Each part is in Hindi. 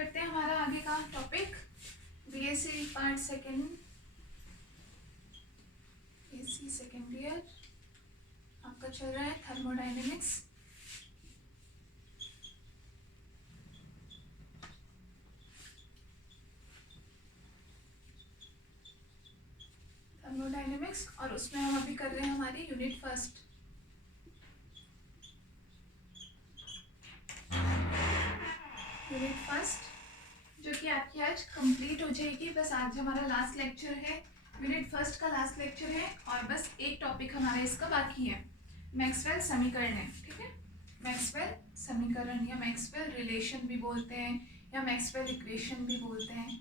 करते हैं हमारा आगे का topic. BSc part second, BSc second year आपका चल रहा है थर्मोडायनेमिक्स। थर्मोडायनेमिक्स और उसमें हम अभी कर रहे हैं हमारी यूनिट फर्स्ट। यूनिट फर्स्ट जो कि आपकी आज कंप्लीट हो जाएगी। बस आज हमारा लास्ट लेक्चर है, यूनिट फर्स्ट का लास्ट लेक्चर है और बस एक टॉपिक हमारा इसका बाकी है, मैक्सवेल समीकरण। ठीक है, मैक्सवेल समीकरण या मैक्सवेल रिलेशन भी बोलते हैं या मैक्सवेल इक्वेशन भी बोलते हैं।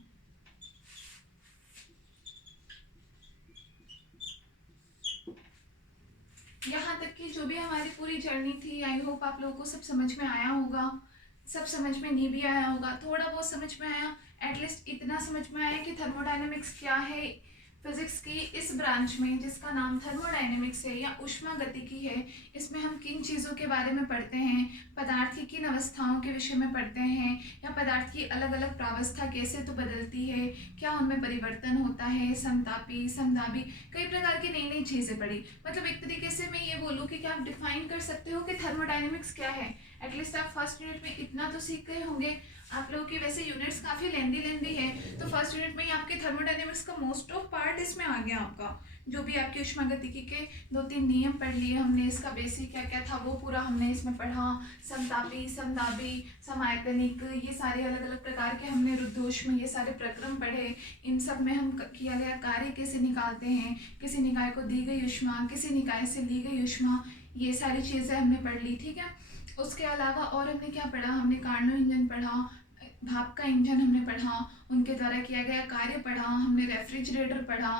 यहाँ तक कि जो भी हमारी पूरी जर्नी थी, आई होप आप लोगों को सब समझ में आया होगा। सब समझ में नहीं भी आया होगा, थोड़ा बहुत समझ में आया, एटलीस्ट इतना समझ में आया कि थर्मोडायनेमिक्स क्या है। फिजिक्स की इस ब्रांच में जिसका नाम थर्मोडायनेमिक्स है या ऊष्मागतिकी है, इसमें हम किन चीज़ों के बारे में पढ़ते हैं, पदार्थ की किन अवस्थाओं के विषय में पढ़ते हैं, या पदार्थ की अलग अलग प्रावस्था कैसे तो बदलती है, क्या उनमें परिवर्तन होता है, समतापी समदाबी, कई प्रकार की नई नई चीज़ें पढ़ी। मतलब एक तरीके से मैं ये बोलूँ कि क्या आप डिफाइन कर सकते हो कि थर्मोडायनेमिक्स क्या है। एटलीस्ट आप फर्स्ट यूनिट में इतना तो सीख गए होंगे। आप लोगों की वैसे यूनिट्स काफ़ी लेंदी है, तो फर्स्ट यूनिट में ही आपके थर्मोडायनेमिक्स का मोस्ट ऑफ पार्ट इसमें आ गया आपका। जो भी आपकी ऊष्मागतिकी के 2-3 नियम पढ़ लिए हमने, इसका बेसिक क्या क्या था वो पूरा हमने इसमें पढ़ा। समतापी समदाबी समायतनिक, ये सारे अलग अलग प्रकार के हमने रुद्धोष्म, ये सारे प्रक्रम पढ़े। इन सब में हम किया गया कार्य कैसे निकालते हैं, किसी निकाय को दी गई ऊष्मा, किसी निकाय से ली गई ऊष्मा, ये सारी चीज़ें हमने पढ़ ली। ठीक है, उसके अलावा और हमने क्या पढ़ा, हमने कार्नो इंजन पढ़ा, भाप का इंजन हमने पढ़ा, उनके द्वारा किया गया कार्य पढ़ा, हमने रेफ्रिजरेटर पढ़ा,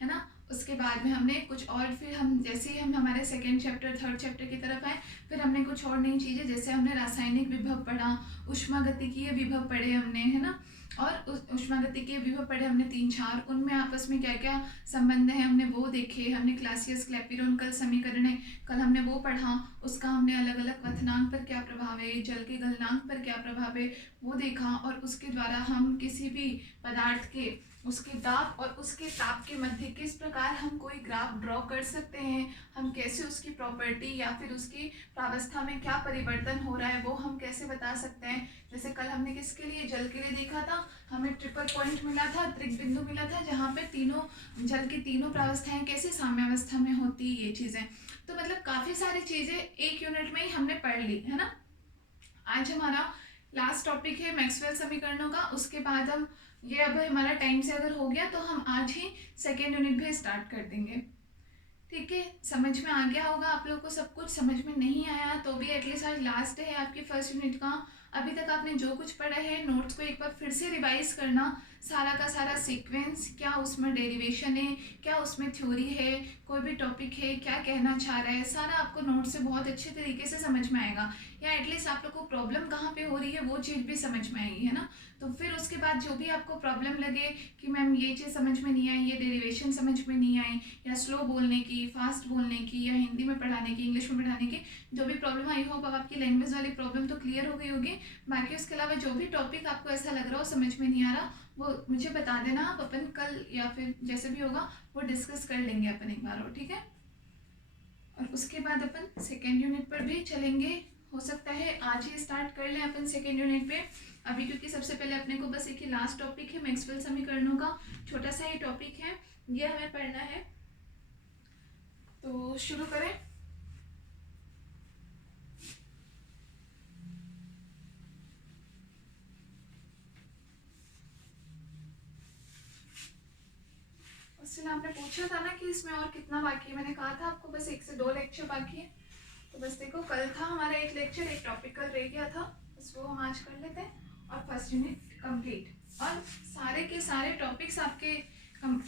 है ना। उसके बाद में हमने कुछ और, फिर हम जैसे ही हम हमारे सेकेंड चैप्टर थर्ड चैप्टर की तरफ आए, फिर हमने कुछ और नई चीज़ें, जैसे हमने रासायनिक विभव पढ़ा, ऊष्मागतिकीय विभव पढ़े हमने, है ना। और ऊष्मागतिकीय विभव पढ़े हमने 3-4, उनमें आपस में क्या क्या संबंध है हमने वो देखे। हमने क्लासियस क्लैपिरोनकल समीकरण कल हमने वो पढ़ा, उसका हमने अलग अलग क्वथनांक पर क्या प्रभाव है, जल के गलनांक पर क्या प्रभाव है वो देखा। और उसके द्वारा हम किसी भी पदार्थ के उसके दाब और उसके ताप के मध्य किस प्रकार हम कोई ग्राफ ड्रॉ कर सकते हैं, हम कैसे उसकी प्रॉपर्टी या फिर उसकी प्रावस्था में क्या परिवर्तन हो रहा है वो हम कैसे बता सकते हैं। जैसे कल हमने किसके लिए, जल के लिए देखा था, हमें ट्रिपल पॉइंट मिला था, त्रिक बिंदु मिला था, जहाँ पे तीनों जल की तीनों प्रावस्थाएं कैसे साम्यावस्था में होती है, ये चीज़ें। तो मतलब काफ़ी सारी चीज़ें एक यूनिट में ही हमने पढ़ ली, है ना। आज हमारा लास्ट टॉपिक है मैक्सवेल समीकरणों का। उसके बाद हम ये, अब हमारा टाइम से अगर हो गया तो हम आज ही सेकेंड यूनिट भी स्टार्ट कर देंगे। ठीक है, समझ में आ गया होगा आप लोग को सब कुछ। समझ में नहीं आया तो भी एटलीस्ट आज लास्ट है आपकी फर्स्ट यूनिट का। अभी तक आपने जो कुछ पढ़ा है नोट्स को एक बार फिर से रिवाइज करना, सारा का सारा सीक्वेंस, क्या उसमें डेरिवेशन है, क्या उसमें थ्योरी है, कोई भी टॉपिक है क्या कहना चाह रहा है, सारा आपको नोट से बहुत अच्छे तरीके से समझ में आएगा। या एटलीस्ट आप लोग को प्रॉब्लम कहाँ पे हो रही है वो चीज़ भी समझ में आएगी, है ना। तो फिर उसके बाद जो भी आपको प्रॉब्लम लगे कि मैम ये चीज़ समझ में नहीं आई, ये डेरिवेशन समझ में नहीं आई, या स्लो बोलने की, फास्ट बोलने की, या हिंदी में पढ़ाने की, इंग्लिश में पढ़ाने की, जो भी प्रॉब्लम आई होप अब आपकी लैंग्वेज वाली प्रॉब्लम तो क्लियर हो गई होगी। बाकी उसके अलावा जो भी टॉपिक आपको ऐसा लग रहा हो समझ में नहीं आ रहा, वो मुझे बता देना, आप अपन कल या फिर जैसे भी होगा वो डिस्कस कर लेंगे अपन एक बार और, ठीक है। और उसके बाद अपन सेकेंड यूनिट पर भी चलेंगे। हो सकता है आज ही स्टार्ट कर लें अपन सेकेंड यूनिट पे अभी, क्योंकि सबसे पहले अपने को बस एक ही लास्ट टॉपिक है मैक्सवेल समीकरणों का, छोटा सा ही टॉपिक है, ये हमें पढ़ना है। तो शुरू करें। उससे आपने पूछा था ना कि इसमें और कितना बाकी है, मैंने कहा था आपको बस 1 से 2 लेक्चर बाकी है। तो बस देखो, कल था हमारा एक लेक्चर, एक टॉपिक कल रह गया था, बस वो हम आज कर लेते हैं और फर्स्ट यूनिट कंप्लीट। और सारे के सारे टॉपिक्स आपके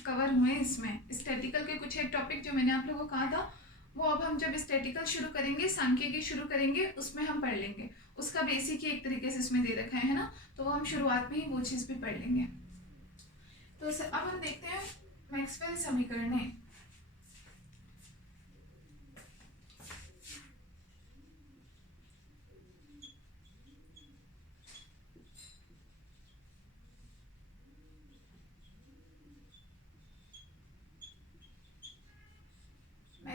कवर हुए इसमें। स्टैटिकल के कुछ एक टॉपिक जो मैंने आप लोगों को कहा था वो अब हम जब स्टैटिकल शुरू करेंगे, सांख्यिकी शुरू करेंगे, उसमें हम पढ़ लेंगे। उसका बेसिक ही एक तरीके से इसमें दे रखा है ना, तो वो हम शुरुआत में ही वो चीज़ भी पढ़ लेंगे। तो अब हम देखते हैं मैक्सवेल समीकरण।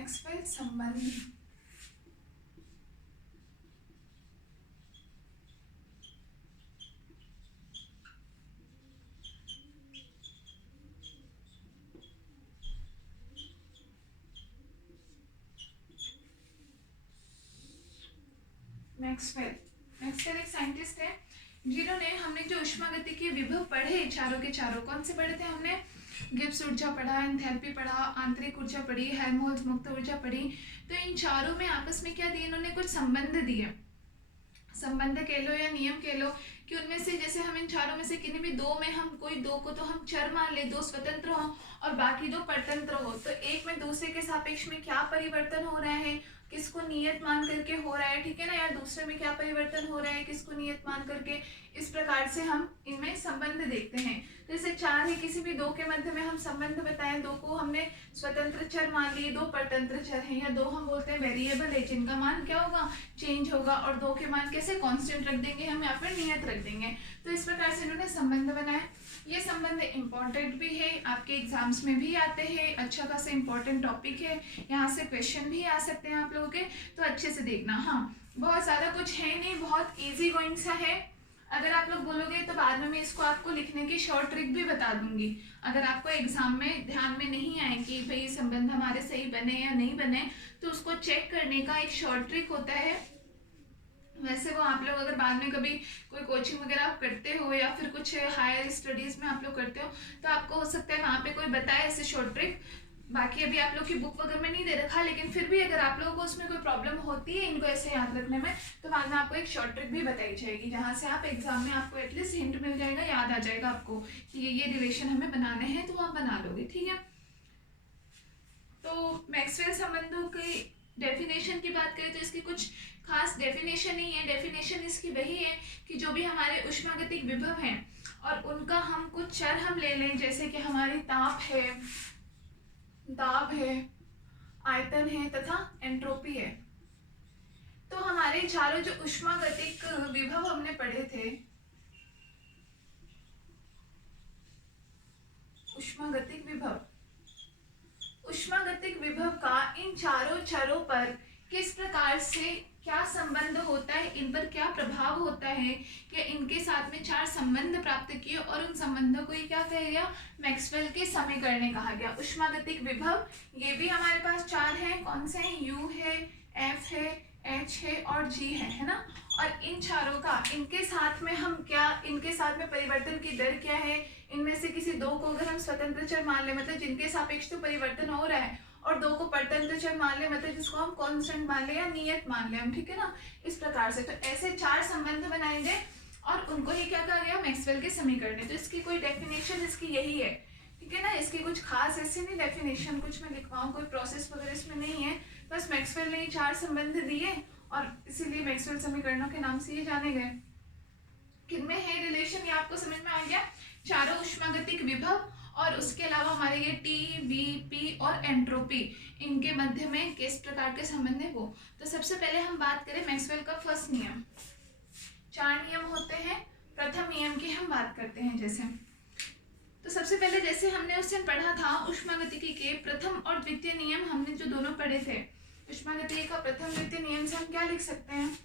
मैक्सवेल संबंध। मैक्सवेल एक साइंटिस्ट है जिन्होंने, हमने जो उष्मागतिकी विभव पढ़े चारों के चारों, कौन से पढ़े थे हमने? गिब्स ऊर्जा पढ़ा, एंथैल्पी पढ़ा, आंतरिक ऊर्जा पढ़ी, हेल्महोल्ट्ज मुक्त ऊर्जा पढ़ी। तो इन चारों में आपस में क्या दिए इन्होंने? कुछ संबंध दिए, संबंध कह लो या नियम कह लो, कि उनमें से जैसे हम इन चारों में से किन्हीं भी दो में, हम कोई दो को तो हम चर मान ले, दो स्वतंत्र हो और बाकी दो परतंत्र हो, तो एक में दूसरे के सापेक्ष में क्या परिवर्तन हो रहा है, किसको नियत मान करके हो रहा है, ठीक है ना यार, दूसरे में क्या परिवर्तन हो रहा है, किसको नियत मान करके, इस प्रकार से हम इनमें संबंध देखते हैं। जैसे चार है, किसी भी दो के मध्य में हम संबंध बताएं, दो को हमने स्वतंत्र चर मान लिए, दो परतंत्र चर हैं, या दो हम बोलते हैं वेरिएबल है जिनका मान क्या होगा? चेंज होगा, और दो के मान कैसे कांस्टेंट रख देंगे हम, या फिर नियत रख देंगे। तो इस प्रकार से इन्होंने संबंध बनाए। ये संबंध इम्पॉर्टेंट भी है, आपके एग्जाम्स में भी आते हैं, अच्छा खासा इम्पोर्टेंट टॉपिक है, यहाँ से क्वेश्चन भी आ सकते हैं आप लोगों के, तो अच्छे से देखना। हाँ, बहुत ज़्यादा कुछ है नहीं, बहुत ईजी गोइंग सा है। अगर आप लोग बोलोगे तो बाद में मैं इसको आपको लिखने की शॉर्ट ट्रिक भी बता दूंगी। अगर आपको एग्जाम में ध्यान में नहीं आए कि भाई संबंध हमारे सही बने या नहीं बने, तो उसको चेक करने का एक शॉर्ट ट्रिक होता है। वैसे वो आप लोग अगर बाद में कभी कोई कोचिंग वगैरह आप करते हो या फिर कुछ हायर स्टडीज में आप लोग करते हो, तो आपको हो सकता है वहाँ पे कोई बताए ऐसे शॉर्ट ट्रिक। बाकी अभी आप लोग की बुक वगैरह में नहीं दे रखा, लेकिन फिर भी अगर आप लोगों को उसमें कोई प्रॉब्लम होती है इनको ऐसे याद रखने में, तो बाद में आपको एक शॉर्ट ट्रिक भी बताई जाएगी, जहाँ से आप एग्जाम में आपको एटलीस्ट हिंट मिल जाएगा, याद आ जाएगा आपको कि ये रिलेशन हमें बनाने हैं, तो आप बना लोगे, ठीक है। तो मैक्सवेल संबंधों की डेफिनेशन की बात करें तो इसकी कुछ खास डेफिनेशन नहीं है। डेफिनेशन इसकी वही है कि जो भी हमारे उष्मागतिक विभव हैं और उनका हम कुछ चर हम ले लें, जैसे कि हमारी ताप है, दाब है, आयतन है तथा एंट्रोपी है। तो हमारे चारों जो उष्मागतिक विभव हमने पढ़े थे, उष्मागतिक विभव का इन चारों चरों पर किस प्रकार से क्या संबंध होता है, इन पर क्या प्रभाव होता है, कि इनके साथ में चार संबंध प्राप्त किए और उन संबंधों को ही क्या कहा गया? मैक्सवेल के समीकरण कहा गया। उष्मागतिक विभव ये भी हमारे पास चार हैं, कौन से हैं? यू है, एफ है, एच है और जी है ना। और इन चारों का इनके साथ में हम क्या, इनके साथ में परिवर्तन की दर क्या है, इनमें से किसी दो को अगर हम स्वतंत्र चर मान ले, मतलब जिनके सापेक्ष तो परिवर्तन हो रहा है, और दो को परतंत्र चर मान ले, मतलब जिसको हम कांस्टेंट मान ले या नियत मान ले हम, ठीक है ना, इस प्रकार से। तो ऐसे चार संबंध बनाएंगे और उनको ही क्या कहा गया? मैक्सवेल के समीकरण है। तो इसकी कोई डेफिनेशन इसकी यही है, ठीक है ना। इसकी कुछ खास ऐसे नहीं डेफिनेशन कुछ मैं लिखवाऊँ, कोई प्रोसेस वगैरह इसमें नहीं है, बस मैक्सवेल ने ये चार संबंध दिए और इसीलिए मैक्सवेल समीकरणों के नाम से ये जाने गए। किनमें है रिलेशन, ये आपको समझ में आ गया? चारों उष्मागतिक विभव और उसके अलावा हमारे ये टी, बी, पी और एंट्रोपी, इनके मध्य में किस प्रकार के संबंध है वो। तो सबसे पहले हम बात करें मैक्सवेल का फर्स्ट नियम। चार नियम होते हैं, प्रथम नियम की हम बात करते हैं। जैसे तो सबसे पहले जैसे हमने उस दिन पढ़ा था उष्मागतिकी के प्रथम और द्वितीय नियम, हमने जो दोनों पढ़े थे, उष्मागतिकी का प्रथम द्वितीय नियम से हम क्या लिख सकते हैं?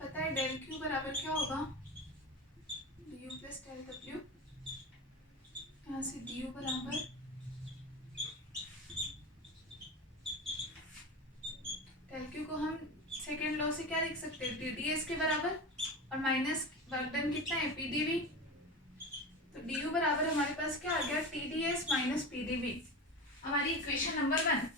पता है डेल क्यू बराबर क्या होगा? D U plus del W. यहाँ से डी यू बराबर डेल क्यू को हम सेकेंड लॉ से क्या लिख सकते हैं? डी डी एस के बराबर, और माइनस वर्क डन कितना है? P D V. तो डी यू बराबर हमारे पास क्या आ गया? T D S minus P D V. हमारी इक्वेशन नंबर 1।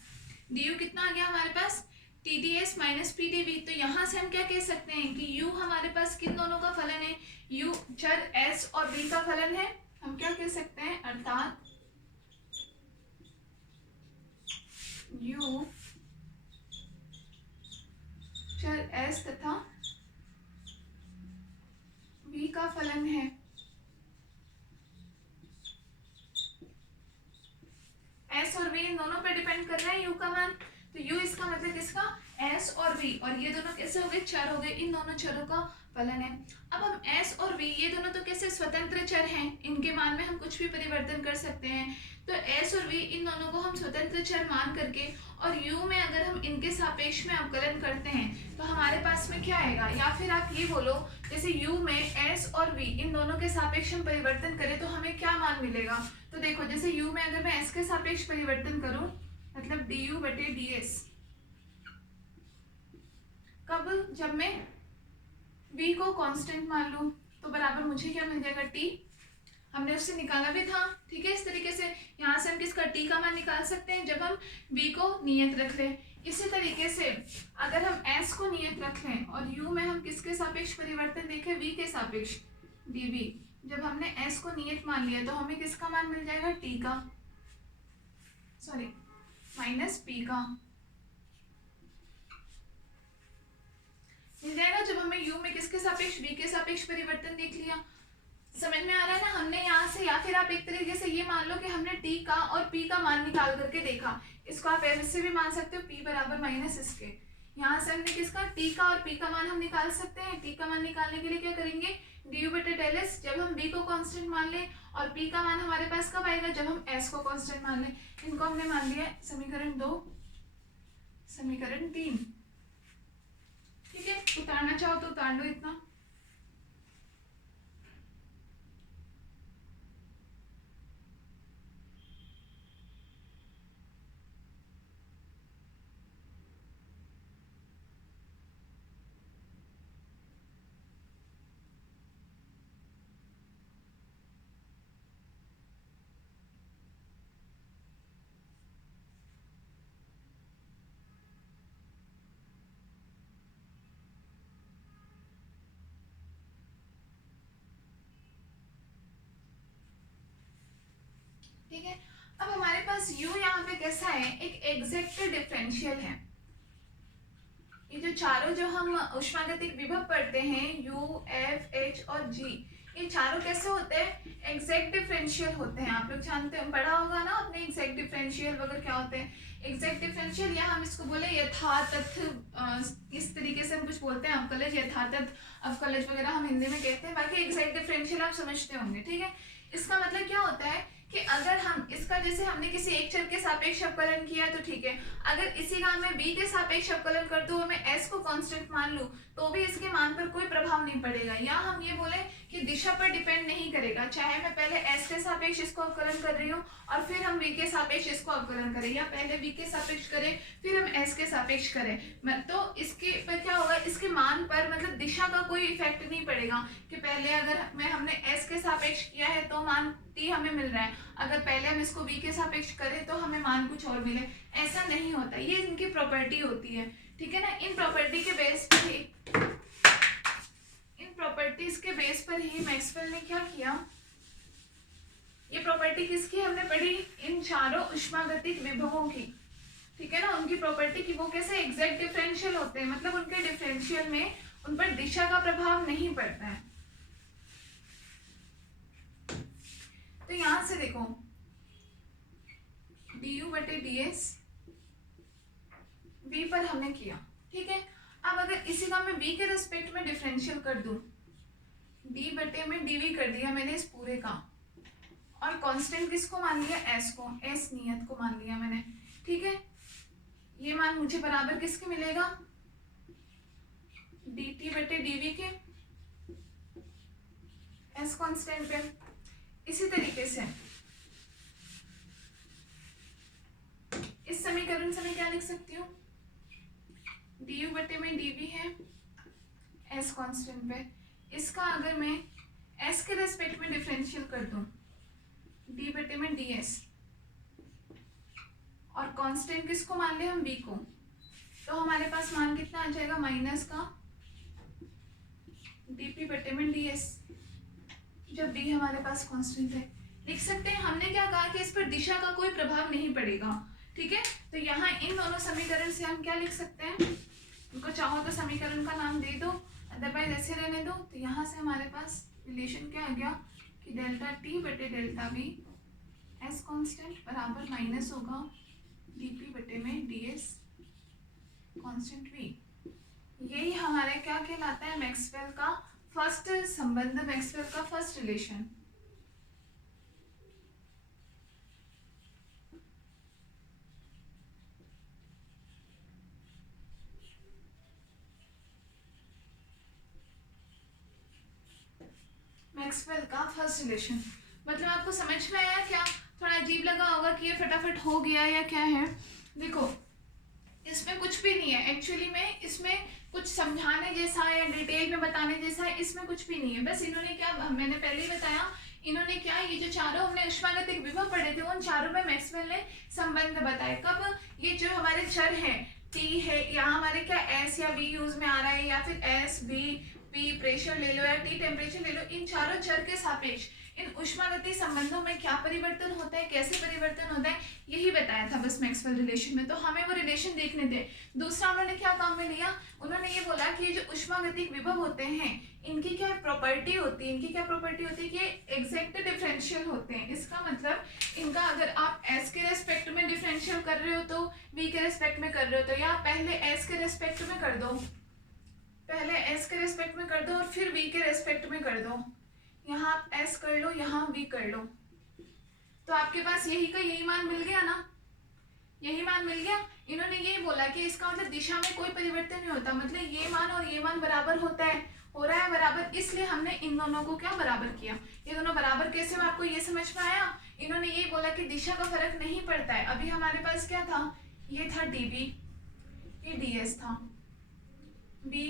डी यू कितना आ गया हमारे पास? T D S minus P D V. तो यहाँ से हम क्या कह सकते हैं कि u हमारे पास किन दोनों का फलन है? u चर s और v का फलन है। हम क्या कह सकते हैं? अर्थात u चर s तथा v का फलन है s और v इन दोनों पे डिपेंड कर रहा है u का मान। तो u इसका मतलब किसका, s और v, और ये दोनों कैसे हो गए, चर हो गए, इन दोनों चरों का फलन है। अब हम s और v ये दोनों तो कैसे स्वतंत्र चर हैं, इनके मान में हम कुछ भी परिवर्तन कर सकते हैं। तो s और v इन दोनों को हम स्वतंत्र चर मान करके और u में अगर हम इनके सापेक्ष में अवकलन करते हैं तो हमारे पास में क्या आएगा, या फिर आप ये बोलो जैसे u में s और v इन दोनों के सापेक्ष हम परिवर्तन करें तो हमें क्या मान मिलेगा। तो देखो जैसे u में अगर मैं s के सापेक्ष परिवर्तन करूं मतलब du बटे ds, कब, जब मैं v को कांस्टेंट मान लूं तो बराबर मुझे क्या मिल जाएगा, t, हमने उससे निकाला भी था। ठीक है, इस तरीके से यहाँ से हम किसका t का मान निकाल सकते हैं जब हम v को नियत रख लें। इसी तरीके से अगर हम s को नियत रख लें और u में हम किसके सापेक्ष परिवर्तन देखें, v के सापेक्ष dv, जब हमने s को नियत मान लिया तो हमें किसका मान मिल जाएगा, t का, सॉरी माइनस p का मिल जाएगा जब हमें u में किसके सापेक्ष, v के सापेक्ष परिवर्तन देख लिया। समझ में आ रहा है ना, हमने यहाँ से, या फिर आप एक तरीके से ये मान लो कि हमने t का और p का मान निकाल करके देखा। इसको आप ऐसे भी मान सकते हो, p बराबर माइनस इसके, यहाँ से हमने किसका, t का और p का मान हम निकाल सकते हैं। t का मान निकालने के लिए क्या करेंगे, du बटे डेल s, जब हम v को कांस्टेंट मान लें, और p का मान हमारे पास कब आएगा, जब हम s को कांस्टेंट मान लें। इनको हमने मान लिया समीकरण 2, समीकरण 3। ठीक है, उतारना चाहो तो उतार लो इतना। ठीक है, अब हमारे पास u यहाँ पे कैसा है, एक एग्जैक्ट डिफरेंशियल है। ये जो चारों जो हम ऊष्मागतिक विभव पढ़ते हैं u, f, h और g, ये चारों कैसे होते हैं, एग्जैक्ट डिफरेंशियल होते हैं। आप लोग जानते हैं, पढ़ा होगा ना आपने एग्जैक्ट डिफरेंशियल वगैरह क्या होते हैं। एग्जैक्ट डिफरेंशियल या हम इसको बोले यथातथ, इस तरीके से हम कुछ बोलते हैं, अवकलज, यथातथ अवकलज वगैरह हम हिंदी में कहते हैं। बाकी एग्जैक्ट डिफरेंशियल आप समझते होंगे। ठीक है, इसका मतलब क्या होता है कि अगर हम इसका, जैसे हमने किसी एक चर के सापेक्ष अवकलन किया तो ठीक है, अगर इसी का मैं b के सापेक्ष अवकलन कर दूं और मैं s को कांस्टेंट मान लूं तो भी इसके मान पर कोई प्रभाव नहीं पड़ेगा। या हम ये बोले कि दिशा पर डिपेंड नहीं करेगा, चाहे मैं पहले s के सापेक्ष इसको अवकलन कर रही हूँ और फिर हम v के सापेक्ष इसको अवकलन करें, या पहले v के सापेक्ष करें फिर हम s के सापेक्ष करें, तो इसके पर क्या होगा, इसके मान पर मतलब दिशा का कोई इफेक्ट नहीं पड़ेगा कि पहले अगर हमने s के सापेक्ष किया है तो मान t हमें मिल रहा है, अगर पहले हम इसको v के सापेक्ष करें तो हमें मान कुछ और मिले, ऐसा नहीं होता। ये इनकी प्रॉपर्टी होती है। ठीक है ना, इन प्रॉपर्टी के बेस पर ही, इन प्रॉपर्टीज के बेस पर ही मैक्सवेल ने क्या किया, ये प्रॉपर्टी किसकी हमने पढ़ी, इन चारों ऊष्मागतिक विभवों की। ठीक है ना, उनकी प्रॉपर्टी की वो कैसे एग्जैक्ट डिफरेंशियल होते हैं, मतलब उनके डिफरेंशियल में उन पर दिशा का प्रभाव नहीं पड़ता है। तो यहां से देखो du बटे ds v पर हमने किया। ठीक है, अब अगर इसी का मैं v के रेस्पेक्ट में डिफरेंशियल कर दूं, d बटे में dv कर दिया मैंने इस पूरे का, और कांस्टेंट किसको मान लिया, s को, s नियत को मान लिया मैंने। ठीक है, ये मान मुझे बराबर किसके मिलेगा, dt बटे dv के, s कांस्टेंट पे। इसी तरीके से इस समीकरण से मैं क्या लिख सकती हूँ, du बटे में dv है s कांस्टेंट पे, इसका अगर मैं s के रेस्पेक्ट में डिफरेंशियल कर दूं d बटे में ds, और कांस्टेंट किसको मान लिया हम v को, तो हमारे पास मान कितना आ जाएगा, माइनस का dp बटे में ds, जब d हमारे पास कांस्टेंट है। लिख सकते हैं, हमने क्या कहा कि इस पर दिशा का कोई प्रभाव नहीं पड़ेगा। ठीक है, तो यहाँ इन दोनों समीकरण से हम क्या लिख सकते हैं, उनको चाहो तो समीकरण का नाम दे दो, अदरवाइज ऐसे रहने दो। तो यहाँ से हमारे पास रिलेशन क्या आ गया कि डेल्टा टी बटे डेल्टा वी एस कांस्टेंट बराबर माइनस होगा डी पी बटे में डी एस कांस्टेंट वी। यही हमारे क्या कहलाता है, मैक्सवेल का फर्स्ट संबंध, मैक्सवेल का फर्स्ट रिलेशन। मैक्सवेल का फर्स्ट रिलेशन मतलब आपको समझ में आया क्या? थोड़ा अजीब लगा होगा कि ये फटाफट हो गया या क्या है। देखो इसमें कुछ भी नहीं है एक्चुअली में, इसमें कुछ समझाने जैसा या डिटेल में बताने जैसा है इसमें कुछ भी नहीं है। बस इन्होंने क्या, मैंने पहले ही बताया, इन्होंने क्या, ये जो चारों हमने ऊष्मागतिक विभव पढ़े थे उन चारों में मैक्सवेल ने संबंध बताए। कब? ये जो हमारे चर हैं टी है, यहाँ हमारे क्या एस या वी यूज में आ रहा है, या फिर एस वी पी प्रेशर ले लो या टी टेम्परेचर ले लो, इन चारों चर के सापेक्ष इन ऊष्मागतिक संबंधों में क्या परिवर्तन होता है, कैसे परिवर्तन होता है, यही बताया था बस मैक्सवेल रिलेशन में। तो हमें वो रिलेशन देखने थे। दूसरा उन्होंने क्या काम में लिया, उन्होंने ये बोला कि ये जो ऊष्मागतिक विभव होते हैं इनकी क्या प्रॉपर्टी होती है, इनकी क्या प्रॉपर्टी होती है कि एग्जैक्ट डिफरेंशियल होते हैं। इसका मतलब इनका अगर आप एस के रेस्पेक्ट में डिफरेंशियल कर रहे हो तो वी के रेस्पेक्ट में कर रहे हो तो, या पहले एस के रेस्पेक्ट में कर दो, पहले एस के रेस्पेक्ट में कर दो और फिर वी के रेस्पेक्ट में कर दो, यहाँ आप एस कर लो यहाँ वी कर लो, तो आपके पास यही का यही मान मिल गया ना, यही मान मिल गया। इन्होंने ये बोला कि इसका मतलब दिशा में कोई परिवर्तन नहीं होता, मतलब ये मान और ये मान बराबर होता है, हो रहा है बराबर, इसलिए हमने इन दोनों को क्या बराबर किया। ये दोनों बराबर कैसे हुआ आपको ये समझ में आया? इन्होंने ये बोला कि दिशा का फर्क नहीं पड़ता है। अभी हमारे पास क्या था, ये था डीबी, ये डीएस था, बी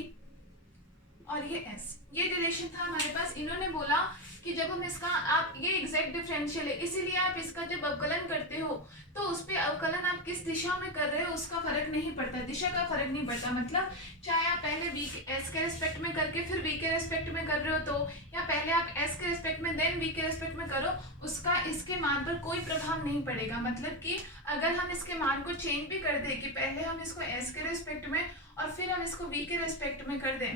और ये एस, ये रिलेशन था हमारे पास। इन्होंने बोला कि जब हम इसका, आप ये एग्जैक्ट डिफरेंशियल है इसीलिए आप इसका जब अवकलन करते हो तो उस पर अवकलन आप किस दिशा में कर रहे हो उसका फर्क नहीं पड़ता, दिशा का फर्क नहीं पड़ता। मतलब चाहे आप पहले वी एस के रेस्पेक्ट में करके फिर वी के रेस्पेक्ट में कर रहे हो तो, या पहले आप एस के रेस्पेक्ट में देन वी के रेस्पेक्ट में करो, उसका इसके मान पर कोई प्रभाव नहीं पड़ेगा। मतलब कि अगर हम इसके मान को चेंज भी कर दें कि पहले हम इसको एस के रेस्पेक्ट में और फिर हम इसको वी के रेस्पेक्ट में कर दें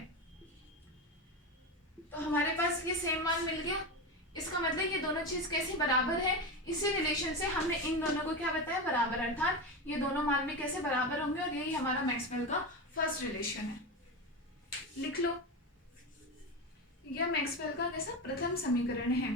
तो हमारे पास ये सेम मान मिल गया। इसका मतलब ये दोनों चीज कैसे बराबर है, इसी रिलेशन से हमने इन दोनों को क्या बताया, बराबर, अर्थात ये दोनों मान भी कैसे बराबर होंगे, और यही हमारा मैक्सवेल का फर्स्ट रिलेशन है। लिख लो, यह मैक्सवेल का कैसा प्रथम समीकरण है।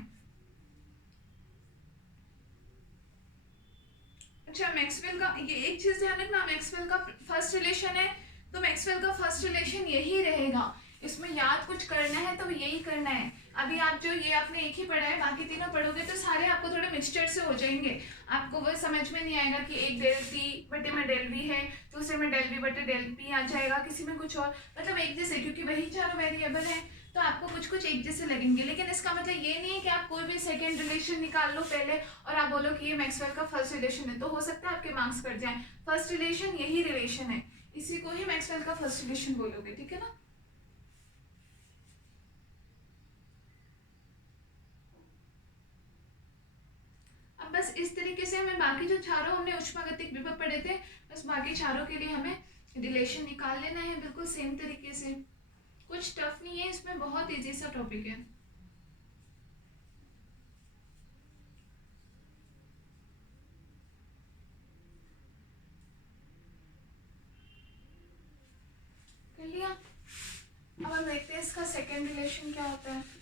अच्छा, मैक्सवेल का ये एक चीज ध्यान रखना, मैक्सवेल का फर्स्ट रिलेशन है तो मैक्सवेल का फर्स्ट रिलेशन यही रहेगा, इसमें याद कुछ करना है तो यही करना है। अभी आप जो ये आपने एक ही पढ़ा है, बाकी तीनों पढ़ोगे तो सारे आपको थोड़े मिक्सचर से हो जाएंगे, आपको वो समझ में नहीं आएगा कि एक डेल टी बटे में डेल वी है, दूसरे में डेल वी बटे डेल पी आ जाएगा, किसी में कुछ और, मतलब एक जैसे, क्योंकि वही चारों वेरिएबल है तो आपको कुछ कुछ एक जैसे लगेंगे। लेकिन इसका मतलब ये नहीं है कि आप कोई भी सेकेंड रिलेशन निकाल लो पहले और आप बोलो कि ये मैक्सवेल का फर्स्ट रिलेशन है, तो हो सकता है आपके मार्क्स कट जाए। फर्स्ट रिलेशन यही रिलेशन है, इसी को ही मैक्सवेल का फर्स्ट रिलेशन बोलोगे, ठीक है ना। अब बस इस तरीके से हमें बाकी जो चारों हमने ऊष्मागतिक विभव पढ़े थे, बस बाकी चारों के लिए हमें रिलेशन निकाल लेना है बिल्कुल सेम तरीके से। कुछ टफ नहीं है इसमें, बहुत इजी सा टॉपिक है। कर लिया। अब हम देखते हैं इसका सेकेंड रिलेशन क्या होता है।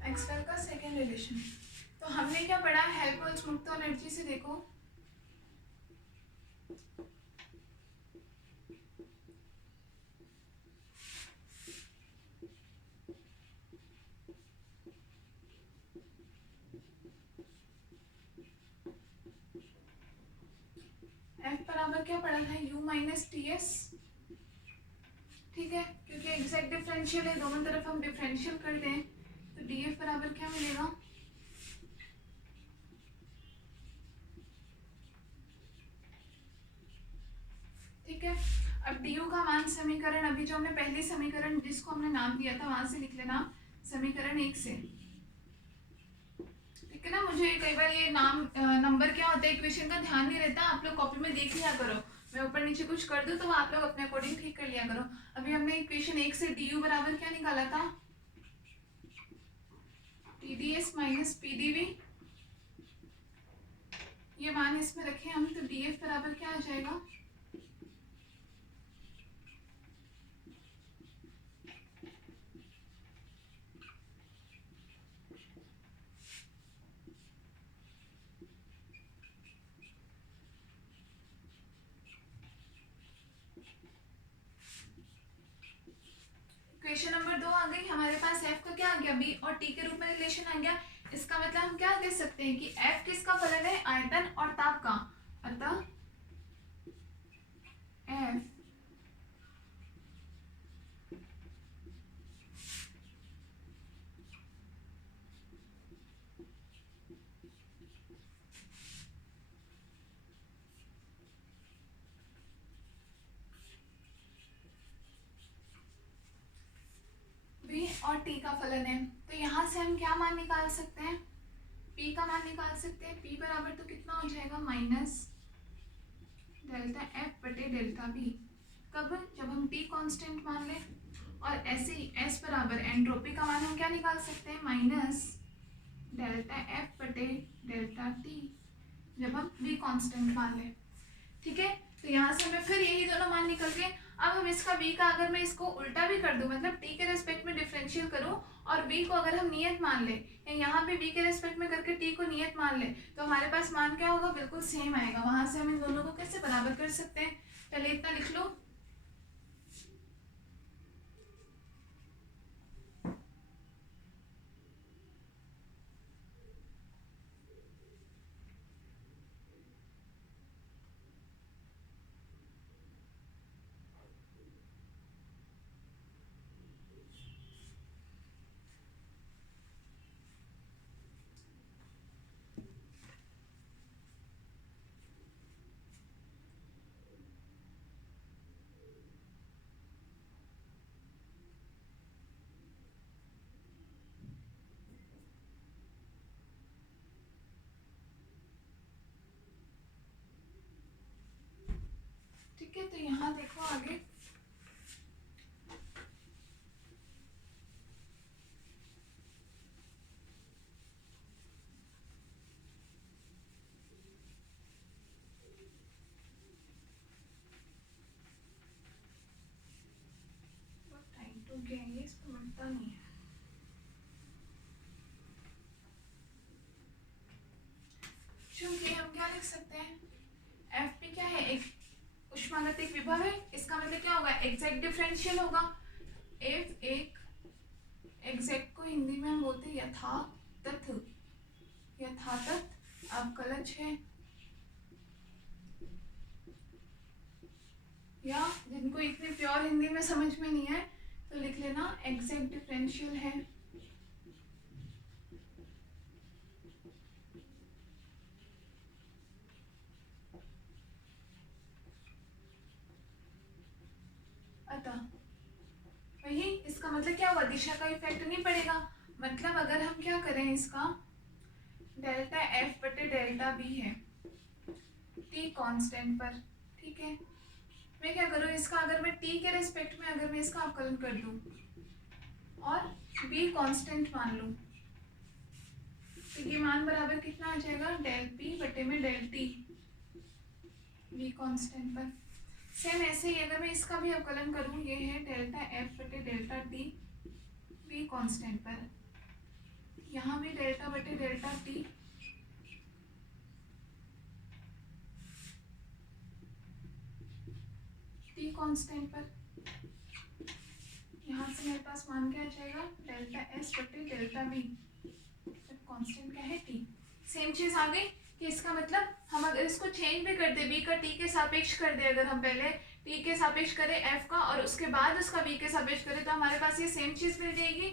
मैक्सवेल का सेकेंड रिलेशन, तो हमने क्या पढ़ा, हेल्महोल्ट्ज मुक्त एनर्जी से देखो, F बराबर क्या पढ़ा था, U minus T S exact differential है, दोनों तरफ हम डिफरेंशियल कर दें तो डी एफ बराबर क्या मिलेगा, ठीक है। अब डी यू का मान समीकरण, अभी जो हमने पहली समीकरण जिसको हमने नाम दिया था वहां से लिख लेना, समीकरण 1 से, ठीक है ना। मुझे कई बार ये नाम नंबर क्या होता है इक्वेशन का ध्यान नहीं रहता, आप लोग कॉपी में देख लिया करो, मैं ऊपर नीचे कुछ कर दूं तो आप लोग अपने अकॉर्डिंग ठीक कर लिया करो। अभी हमने इक्वेशन 1 से डी यू बराबर क्या निकाला था, T D S minus P D V, ये मान इसमें रखे हम तो डी एफ बराबर क्या आ जाएगा, इक्वेशन नंबर 2 आ गई हमारे पास, एफ का क्या आ गया, बी और टी के रूप में रिलेशन आ गया। इसका मतलब हम क्या कह सकते हैं कि एफ किसका फलन है, आयतन और ताप का, अतः एफ बी और टी का फलन है। तो यहाँ से हम क्या मान निकाल सकते हैं, पी का मान निकाल सकते हैं, पी बराबर तो कितना हो जाएगा, माइनस डेल्टा एफ बटे डेल्टा बी, कब, जब हम टी कांस्टेंट मान लें। और ऐसे ही एस बराबर एंट्रोपी का मान हम क्या निकाल सकते हैं, माइनस डेल्टा एफ बटे डेल्टा टी, जब हम बी कांस्टेंट मान लें, ठीक है। तो यहाँ से हमें फिर यही दोनों मान निकल गए। अब हम इसका v का, अगर मैं इसको उल्टा भी कर दूं, मतलब t के रेस्पेक्ट में डिफरेंशियल करूं और v को अगर हम नियत मान ले, या यहाँ पे v के रेस्पेक्ट में करके t को नियत मान ले, तो हमारे पास मान क्या होगा, बिल्कुल सेम आएगा। वहां से हम इन दोनों को कैसे बराबर कर सकते हैं, पहले इतना लिख लो, ठीक है। तो यहाँ देखो आगे, टाइम टू गया, ये इसको मिलता नहीं है, क्योंकि हम क्या लिख सकते हैं, एफ पी क्या है, एक ऊष्मागतिक विभव है, इसका मतलब क्या होगा, एग्जैक्ट डिफरेंशियल होगा। एफ एक एग्जैक्ट को हिंदी में हम बोलते हैं यथातथ, यथातथ अवकलज है, या जिनको इतनी प्योर हिंदी में समझ में नहीं है तो लिख लेना एग्जैक्ट डिफरेंशियल है। अतः वही, इसका मतलब क्या हुआ, दिशा का इफेक्ट नहीं पड़ेगा। मतलब अगर हम क्या करें, इसका डेल्टा एफ बटे डेल्टा बी है टी कांस्टेंट पर, ठीक है। मैं क्या करूँ, इसका अगर मैं टी के रेस्पेक्ट में अगर मैं इसका अवकलन कर दूं और बी कांस्टेंट मान लूं, तो ये मान बराबर कितना आ जाएगा, डेल पी बटे में डेल टी, बी कांस्टेंट पर। सेम ऐसे ही अगर मैं इसका भी अवकलन करूं, ये है डेल्टा एफ बटे डेल्टा टी बी कांस्टेंट पर, यहाँ भी डेल्टा बटे डेल्टा टी टी कांस्टेंट पर, यहाँ से मेरे पास मान क्या आ जाएगा, डेल्टा एस बटे डेल्टा बी, कांस्टेंट क्या है टी। सेम चीज आ गई कि इसका मतलब हम अगर इसको चेंज भी कर दे, बी का टी के सापेक्ष कर दे, अगर हम पहले टी के सापेक्ष करे एफ का और उसके बाद उसका वी के सापेक्ष करे तो हमारे पास ये सेम चीज मिल जाएगी।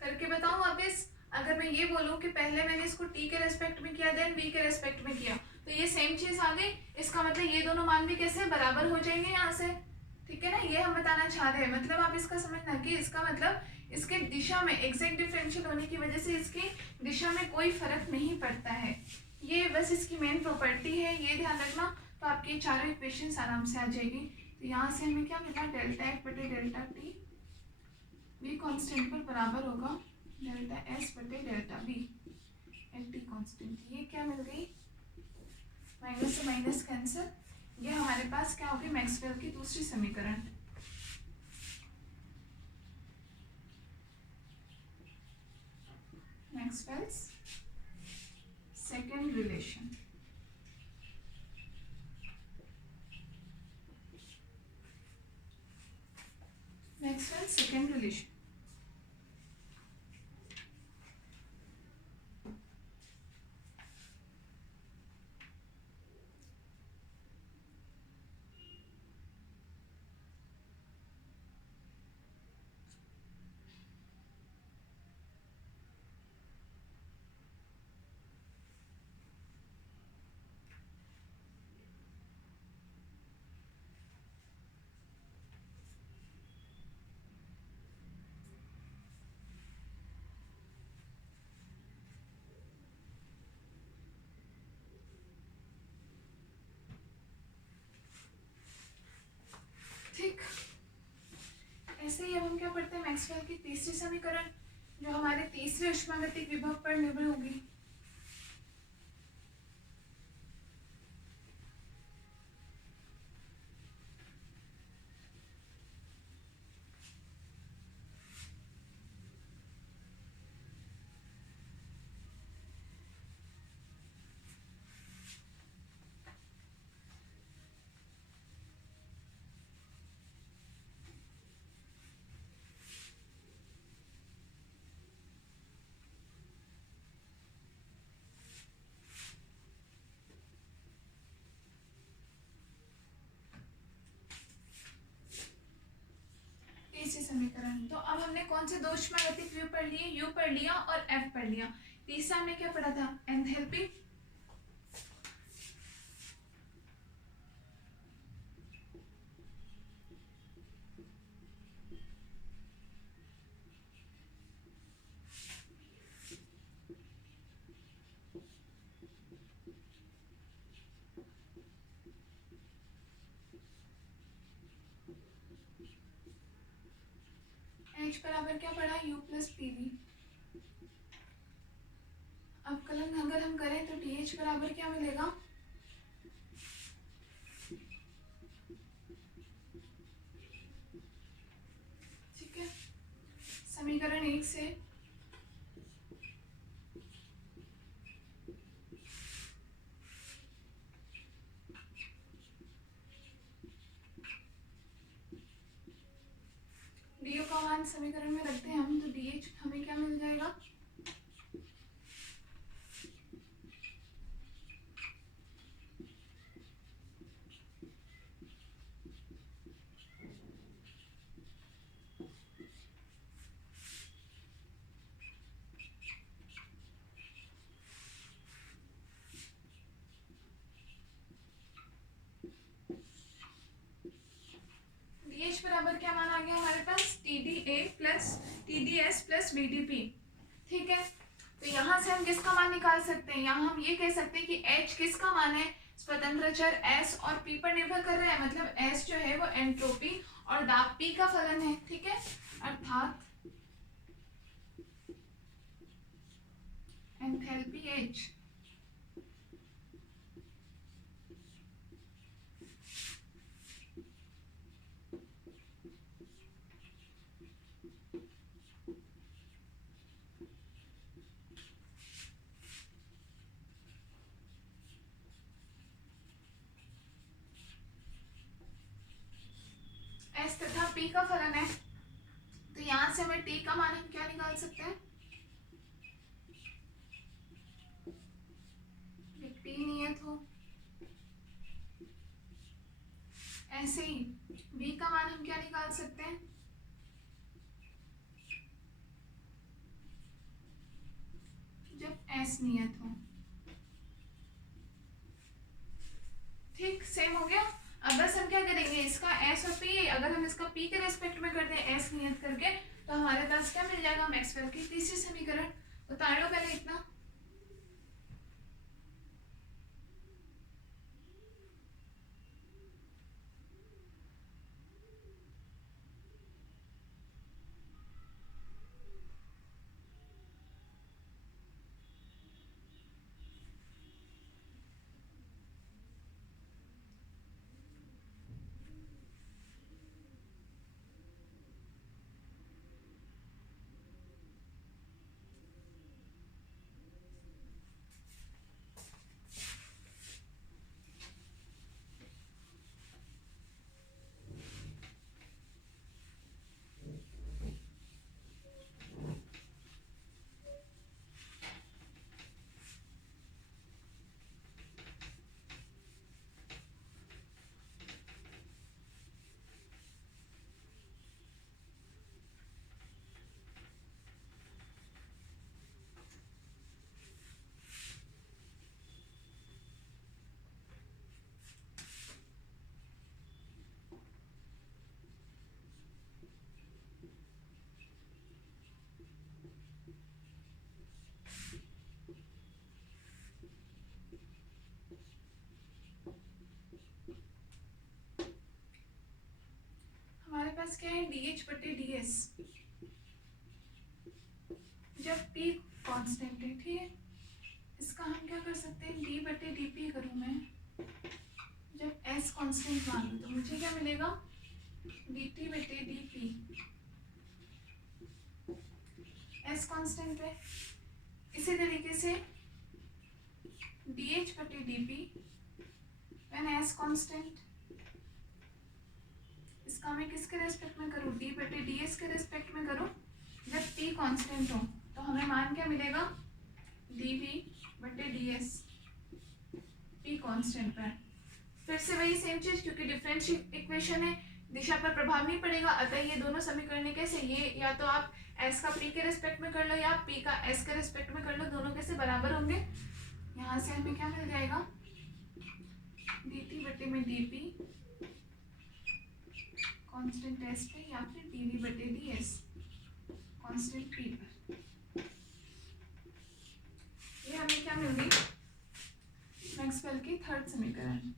करके बताऊं वापिस, अगर मैं ये बोलूं कि पहले मैंने इसको टी के रेस्पेक्ट में किया देन वी के रेस्पेक्ट में किया तो ये सेम चीज आ गई। इसका मतलब ये दोनों मान भी कैसे बराबर हो जाएंगे यहाँ से, ठीक है ना। ये हम बताना चाह रहे हैं, मतलब आप इसका समझना कि इसका मतलब इसके दिशा में एग्जैक्ट डिफरेंशियल होने की वजह से इसकी दिशा में कोई फर्क नहीं पड़ता है। ये बस इसकी मेन प्रॉपर्टी है, ये ध्यान रखना। तो आपकी चारों इक्वेशंस आराम से आ जाएगी। तो यहाँ से हमें क्या मिला, डेल्टा एफ बटे डेल्टा टी वी कांस्टेंट पर बराबर होगा डेल्टा एस बटे delta we at T constant. ये क्या मिल गई, माइनस से माइनस कैंसिल। ये हमारे पास क्या होगी, मैक्सवेल की दूसरी समीकरण। Maxwell's second relation. Maxwell's second relation. ठीक, ऐसे ही अब हम क्या पढ़ते हैं, मैक्सवेल की तीसरी समीकरण जो हमारे तीसरे ऊष्मागतिक विभव पर निर्भर होगी। तीसरी समीकरण, तो अब हमने कौन से दो ऊष्मागतिक विभव पढ़ लिए, यू पढ़ लिया और एफ पढ़ लिया। तीसरा हमने क्या पढ़ा था, एंथैल्पी। एच बराबर क्या पढ़ा, यू प्लस पी वी। अवकलन अगर हम करें तो डी एच बराबर क्या मिलेगा, ठीक है। समीकरण 1 से डी का मान समीकरण में रखते हैं हम, तो डी एच हमें क्या मिल जाएगा, बराबर क्या मान आ गया हमारे पास, T D A plus T D S plus V D P, ठीक है। तो यहाँ से हम किसका मान निकाल सकते हैं, यहाँ हम ये कह सकते हैं कि एच किसका मान है, स्वतंत्र चर एस और पी पर निर्भर कर रहा है, मतलब एस जो है वो एंट्रोपी और दाब पी का फलन है, ठीक है। अर्थात एंथैल्पी एच एस तथा पी का फलन है। तो यहाँ से हमें टी का मान हम क्या निकाल सकते हैं, टी नियत हो। ऐसे ही एस नियत हो। ठीक, सेम हो गया। अब बस हम क्या करेंगे, इसका एस और पी, अगर हम इसका पी के रेस्पेक्ट में कर दें एस नियत करके, तो हमारे पास क्या मिल जाएगा, मैक्सवेल की तीसरी समीकरण। उतार लो पहले इतना। हमारे पास क्या है, डी एच बटे डी एस, जब पी कांस्टेंट है, ठीक है। इसका हम क्या कर सकते हैं, डी बटे डी पी करूँ मैं, जब एस कांस्टेंट मान लूँ, तो मुझे क्या मिलेगा, डी टी बटे डी पी, एस कांस्टेंट है। इसी तरीके से डी एच बटे D P when S constant, इसका मैं किसके रेस्पेक्ट में करूँ, डी बटे डी एस के रेस्पेक्ट में करूँ, जब पी कांस्टेंट हो, तो हमें मान क्या मिलेगा, डी वी बटे डी एस, पी कांस्टेंट पर। फिर से वही सेम चीज, क्योंकि डिफरेंशियल इक्वेशन है, दिशा पर प्रभाव नहीं पड़ेगा, अतः ये दोनों समीकरण कैसे, ये या तो आप एस का पी के रेस्पेक्ट में कर लो या पी का एस के रेस्पेक्ट में कर लो, दोनों कैसे बराबर होंगे। यहाँ से हमें क्या मिल जाएगा, डी टी बटे में डी पी कॉन्स्टेंट एस पे, या फिर डी वी बटे डी एस कॉन्स्टेंट पी पर। ये हमें क्या मिल गई, मैक्सवेल की थर्ड समीकरण।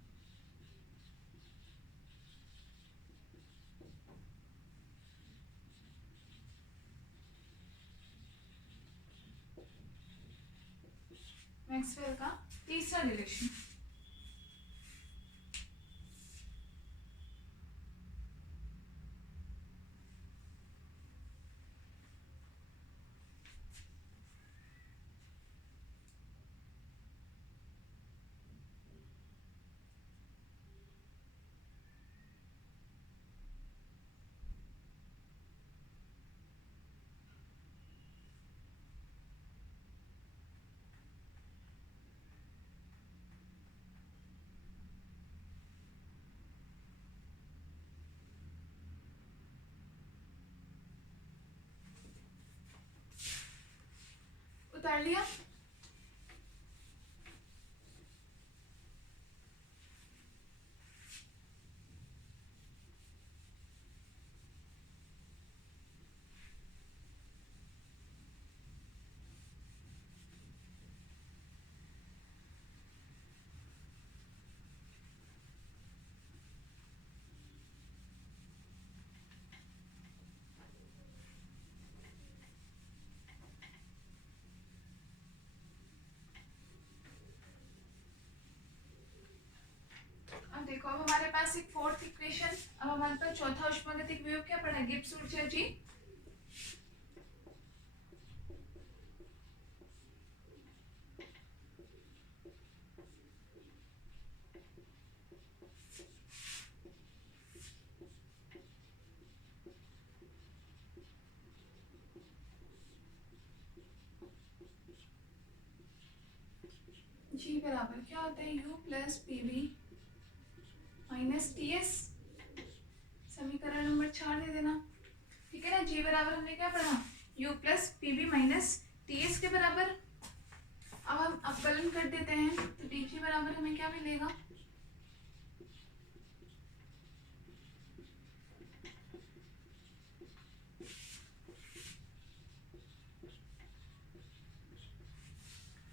मैक्सवेल का तीसरा रिलेशन। उतार लिया। अब देखो, अब हमारे पास एक फोर्थ इक्वेशन, अब हमारे पास चौथा ऊष्मागतिक विभव क्या पड़ा, गिब्स ऊर्जा जी, जी बराबर क्या होता है, you plus P V minus T S, समीकरण नंबर 4 दे देना, ठीक है ना। जी बराबर हमने क्या पढ़ा, you plus P V minus T S के बराबर। अब हम अवकलन कर देते हैं, तो dg बराबर हमें क्या मिलेगा,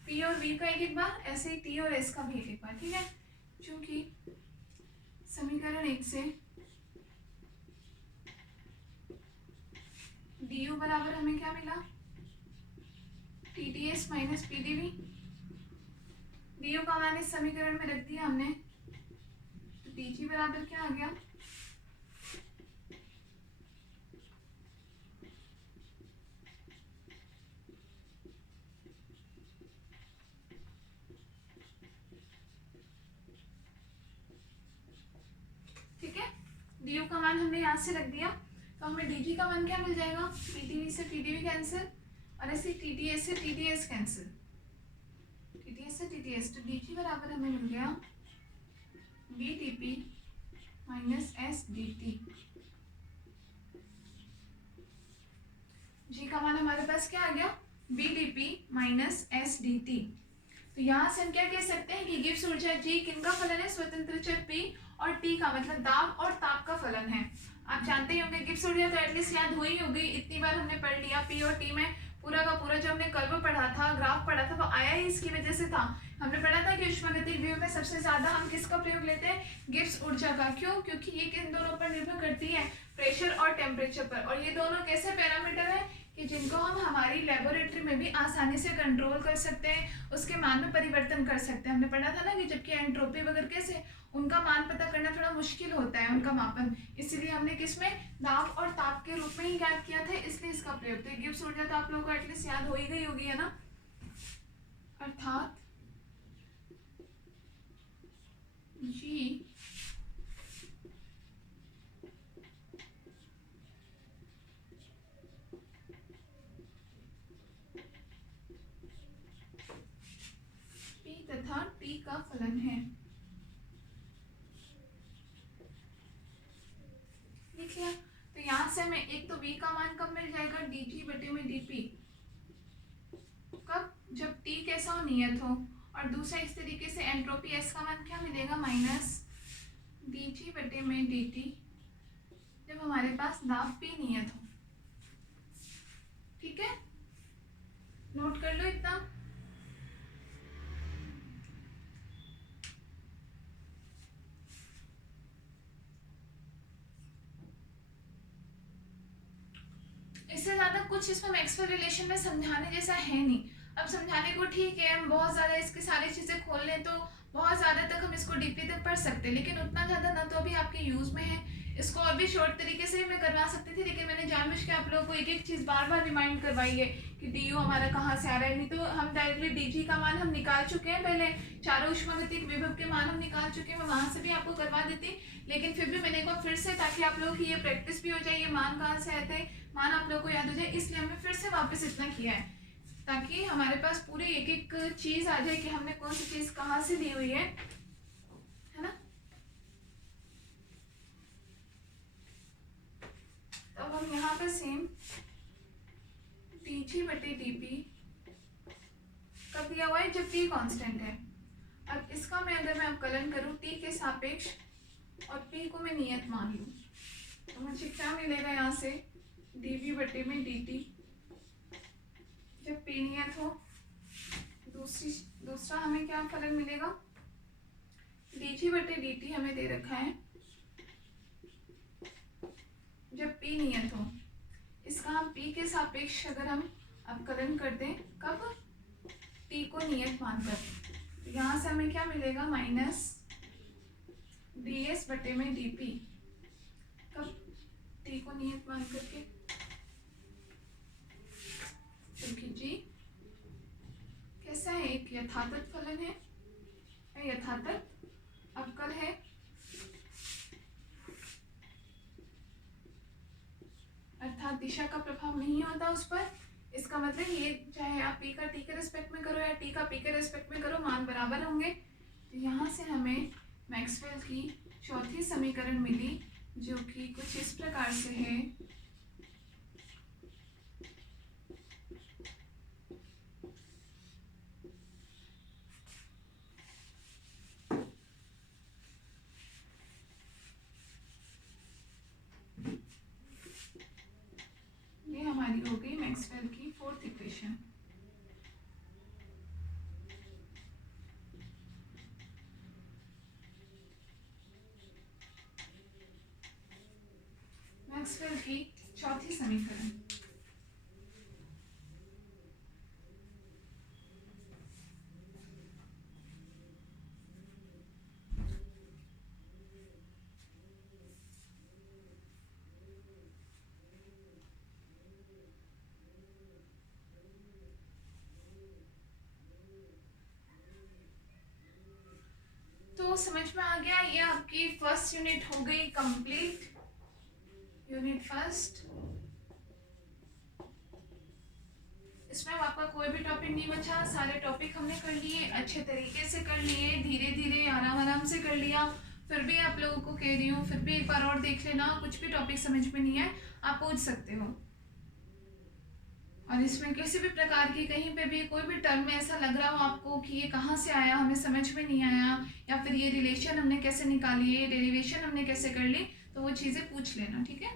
p और v का एक एक बार, ऐसे ही t और s का भी एक एक बार, ठीक है। क्योंकि समीकरण 1 से du बराबर हमें क्या मिला, TDS माइनस PDV। du का मान इस समीकरण में रख दिया हमने, तो dg बराबर क्या आ गया, ठीक है। du का मान हमने यहाँ से रख दिया, तो हमें dg का मान क्या मिल जाएगा, PDV से PDV कैंसिल, और ऐसे TDS से TDS कैंसिल, TDS से TDS, तो dg बराबर हमें मिल गया BDP माइनस SDT। g का मान हमारे पास क्या आ गया, BDP माइनस SDT। तो यहाँ से हम क्या कह सकते हैं कि गिब्स ऊर्जा G किनका फलन है, स्वतंत्र चर P और T का, मतलब दाब और ताप का फलन है। आप जानते ही होंगे गिब्स ऊर्जा तो एटलीस्ट याद हुई होगी, इतनी बार हमने पढ़ लिया। P और T में पूरा का पूरा जो हमने कर्व पढ़ा था, ग्राफ पढ़ा था, वो आया ही इसकी वजह से था। हमने पढ़ा था कि ऊष्मागतिक विभव में सबसे ज्यादा हम किसका प्रयोग लेते हैं, गिब्स ऊर्जा का। क्यों, क्योंकि ये किन दोनों पर निर्भर करती है, प्रेशर और टेम्परेचर पर। और ये दोनों कैसे पैरामीटर है कि जिनको हम हमारी लेबोरेटरी में भी आसानी से कंट्रोल कर सकते हैं, उसके मान में परिवर्तन कर सकते हैं। हमने पढ़ा था ना कि जबकि एंट्रोपी वगैरह कैसे, उनका मान पता करना थोड़ा मुश्किल होता है, उनका मापन, इसीलिए हमने किसमें, दाब और ताप के रूप में ही ज्ञात किया था, इसलिए इसका प्रयोग। तो गिब्स ऊर्जा तो आप लोगों को एटलीस्ट याद हो ही गई होगी, है ना। अर्थात जी P तथा T का फलन है। लिख लिया। तो यहाँ से हमें एक तो V का मान कब मिल जाएगा, dg बटे में dp, कब, जब T कैसा हो, नियत हो। और दूसरा इस तरीके से एंट्रोपी S का मान क्या मिलेगा, माइनस dg बटे में dt, जब हमारे पास दाब P नियत हो। ठीक है, नोट कर लो इतना। इससे ज्यादा कुछ इसमें मैक्सवेल रिलेशन में समझाने जैसा है नहीं। अब समझाने को ठीक है, हम बहुत ज्यादा इसकी सारी चीजें खोल लें तो बहुत ज्यादा तक हम इसको डीपली तक पढ़ सकते हैं, लेकिन उतना ज्यादा ना तो अभी आपके यूज में है। इसको और भी शॉर्ट तरीके से मैं करवा सकती थी, लेकिन मैंने जानबूझ के आप लोगों को एक एक चीज बार बार रिमाइंड करवाई है कि डी हमारा कहाँ से आ रहा है। नहीं तो हम डायरेक्टली डीजी का मान हम निकाल चुके हैं, पहले चारों ऊष्मागतिक विभव के मान हम निकाल चुके हैं, मैं वहां से भी आपको करवा देती, लेकिन फिर भी मैंने एक बार फिर से, ताकि आप लोगों की ये प्रैक्टिस भी हो जाए, ये मान कहाँ से आए थे, मान आप लोगों को याद हो जाए, इसलिए हमने फिर से वापस इतना किया है, ताकि हमारे पास पूरी एक एक चीज आ जाए कि हमने कौन सी चीज कहाँ से ली हुई है ना। तो अब हम यहाँ पर सेम dg बटे dp कब दिया हुआ है, जब t कांस्टेंट है। अब इसका मैं अगर मैं अवकलन करूँ t के सापेक्ष और p को मैं नियत मान लूँ, तो मुझे क्या मिलेगा यहाँ से, dv बटे में dt, जब p नियत हो। दूसरा हमें क्या फलन मिलेगा, dg बटे dt हमें दे रखा है जब p नियत हो। इसका हम p के सापेक्ष अगर हम अवकलन कर दें, कब, t को नियत मानकर, तो यहाँ से हमें क्या मिलेगा, माइनस ds बटे में dp, कब, t को नियत मान करके, क्योंकि g कैसा है, एक यथातथ फलन है, यथातथ अवकल है, अर्थात दिशा का प्रभाव नहीं होता उस पर। इसका मतलब ये चाहे आप p का t के रेस्पेक्ट में करो या t का p के रेस्पेक्ट में करो, मान बराबर होंगे। तो यहाँ से हमें मैक्सवेल की चौथी समीकरण मिली, जो कि कुछ इस प्रकार से है, मैक्सवेल की चौथी समीकरण। तो समझ में आ गया, ये आपकी फर्स्ट यूनिट हो गई कंप्लीट, यूनिट फर्स्ट। इसमें आपका कोई भी टॉपिक नहीं बचा, सारे टॉपिक हमने कर लिए, अच्छे तरीके से कर लिए, धीरे धीरे आराम आराम से कर लिया। फिर भी आप लोगों को कह रही हूँ, फिर भी एक बार और देख लेना, कुछ भी टॉपिक समझ में नहीं है आप पूछ सकते हो। और इसमें किसी भी प्रकार की कहीं पे भी कोई भी टर्म में ऐसा लग रहा हो आपको कि ये कहाँ से आया, हमें समझ में नहीं आया, या फिर ये रिलेशन हमने कैसे निकाली, ये डेरिवेशन हमने कैसे कर ली, तो वो चीज़ें पूछ लेना, ठीक है।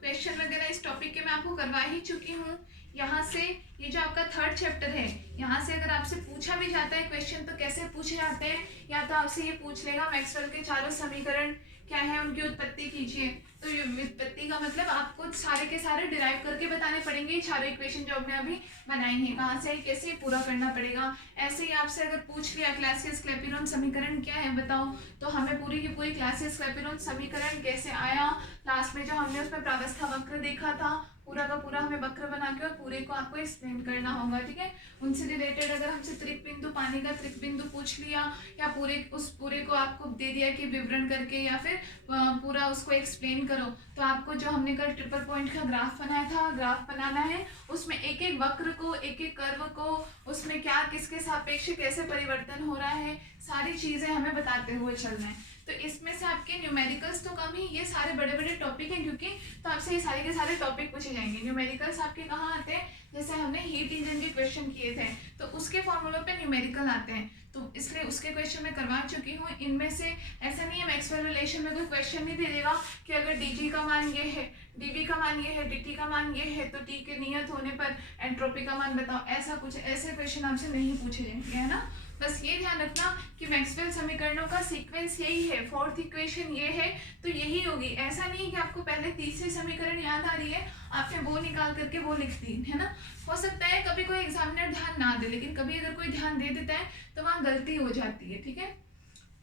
क्वेश्चन वगैरह इस टॉपिक के मैं आपको करवा ही चुकी हूँ। यहाँ से ये जो आपका थर्ड चैप्टर है, यहाँ से अगर आपसे पूछा भी जाता है क्वेश्चन तो कैसे पूछे जाते हैं, या तो आपसे ये पूछ लेगा मैक्सवेल के चारों समीकरण क्या है, उनकी उत्पत्ति कीजिए। तो ये उत्पत्ति का मतलब आपको सारे के सारे डिराइव करके बताने पड़ेंगे, चारों इक्वेशन जो हमने अभी बनाई है कहाँ से कैसे पूरा करना पड़ेगा। ऐसे ही आपसे अगर पूछ लिया क्लासियस क्लैपेरॉन समीकरण क्या है बताओ, तो हमें पूरी की पूरी क्लासियस क्लैपेरॉन समीकरण कैसे आया, लास्ट में जो हमने उसमें प्रावस्था वक्र देखा था पूरा का पूरा हमें वक्र बना के और पूरे को आपको एक्सप्लेन करना होगा, ठीक है। उनसे रिलेटेड अगर हमसे त्रिक बिंदु पानी का त्रिक बिंदु पूछ लिया, या उस पूरे को आपको दे दिया कि विवरण करके या फिर पूरा उसको एक्सप्लेन करो, तो आपको जो हमने कल ट्रिपल पॉइंट का ग्राफ बनाया था, ग्राफ बनाना है, उसमें एक एक वक्र को, एक एक कर्व को, उसमें क्या किसके सापेक्ष कैसे परिवर्तन हो रहा है, सारी चीजें हमें बताते हुए चलना है। तो इसमें से आपके न्यूमेरिकल्स तो कम ही, ये सारे बड़े बड़े टॉपिक हैं क्योंकि, तो आपसे ये सारे के सारे टॉपिक पूछे जाएंगे। न्यूमेरिकल्स आपके कहाँ आते हैं, जैसे हमने हीट इंजन के क्वेश्चन किए थे तो उसके फॉर्मूलों पे न्यूमेरिकल आते हैं, तो इसलिए उसके क्वेश्चन मैं करवा चुकी हूँ। इनमें से ऐसा नहीं है मैक्सवेल रिलेशन में कोई क्वेश्चन नहीं दे देगा कि अगर डी का मान ये है, डी का मान ये है, डी का मान ये है, तो टी के नियत होने पर एंट्रोपी का मान बताओ, ऐसा कुछ ऐसे क्वेश्चन आपसे नहीं पूछे जाएंगे, है ना। बस ये ध्यान रखना कि मैक्सवेल समीकरणों का सीक्वेंस यही है, फोर्थ इक्वेशन ये है तो यही होगी। ऐसा नहीं है कि आपको पहले तीसरी समीकरण याद आ रही है आपने वो निकाल करके वो लिख दी, है ना। हो सकता है कभी कोई एग्जामिनर ध्यान ना दे, लेकिन कभी अगर कोई ध्यान दे देता है तो वहाँ गलती हो जाती है, ठीक है।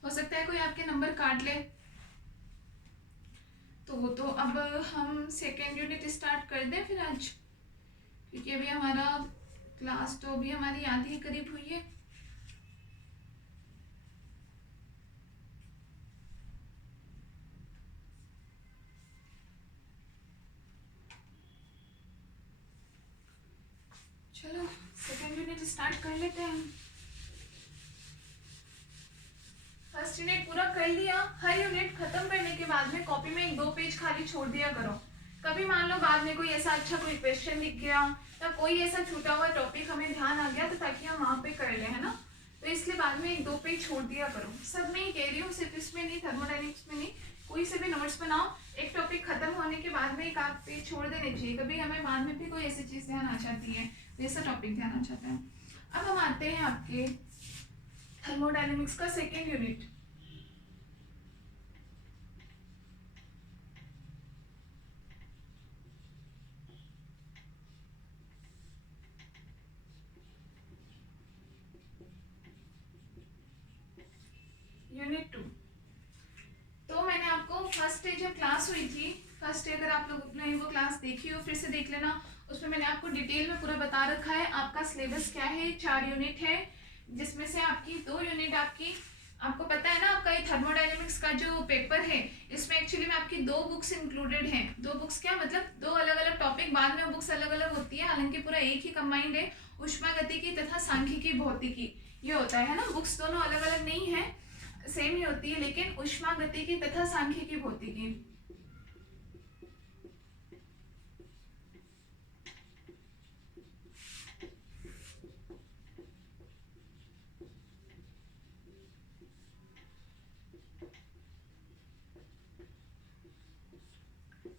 हो सकता है कोई आपके नंबर काट ले। तो अब हम सेकेंड यूनिट स्टार्ट कर दें फिर आज, क्योंकि अभी हमारा क्लास तो अभी हमारी आधी करीब हुई है। चलो सेकेंड यूनिट स्टार्ट कर लेते हैं। फर्स्ट यूनिट पूरा कर लिया। हर यूनिट खत्म करने के बाद में कॉपी में 1-2 पेज खाली छोड़ दिया करो। कभी मान लो बाद में कोई ऐसा अच्छा कोई क्वेश्चन लिख गया या कोई ऐसा छूटा हुआ टॉपिक हमें ध्यान आ गया, तो ताकि हम वहाँ पे कर ले, है ना। तो इसलिए बाद में 1-2 पेज छोड़ दिया करो। सब में ही कह रही हूँ, सिर्फ इसमें नहीं, थर्मोडायनेमिक्स में नहीं, कोई से भी नोट्स बनाओ, एक टॉपिक खत्म होने के बाद में 1-8 पेज छोड़ देने चाहिए। कभी हमें बाद में भी कोई ऐसी चीज़ ध्यान आ जाती है, वैसा टॉपिक ध्यान आ जाता है। अब हम आते हैं आपके थर्मोडायनेमिक्स का सेकेंड यूनिट। यूनिट 2। तो मैंने आपको फर्स्ट डे जब क्लास हुई थी, फर्स्ट डे अगर आप लोगों ने वो क्लास देखी हो फिर से देख लेना, उसमें मैंने आपको डिटेल में पूरा बता रखा है आपका सिलेबस क्या है। 4 यूनिट है, जिसमें से आपकी 2 यूनिट आपको पता है ना, आपका ये थर्मोडायनेमिक्स का जो पेपर है इसमें एक्चुअली में आपकी 2 बुक्स इंक्लूडेड हैं। 2 बुक्स क्या मतलब 2 अलग अलग टॉपिक, बाद में बुक्स अलग अलग होती है, हालांकि पूरा एक ही कंबाइंड है, ऊष्मागतिकी तथा सांख्यिकी भौतिकी ये होता है ना। बुक्स दोनों अलग अलग नहीं है, सेम ही होती है, लेकिन ऊष्मागतिकी तथा सांख्यिकी भौतिकी।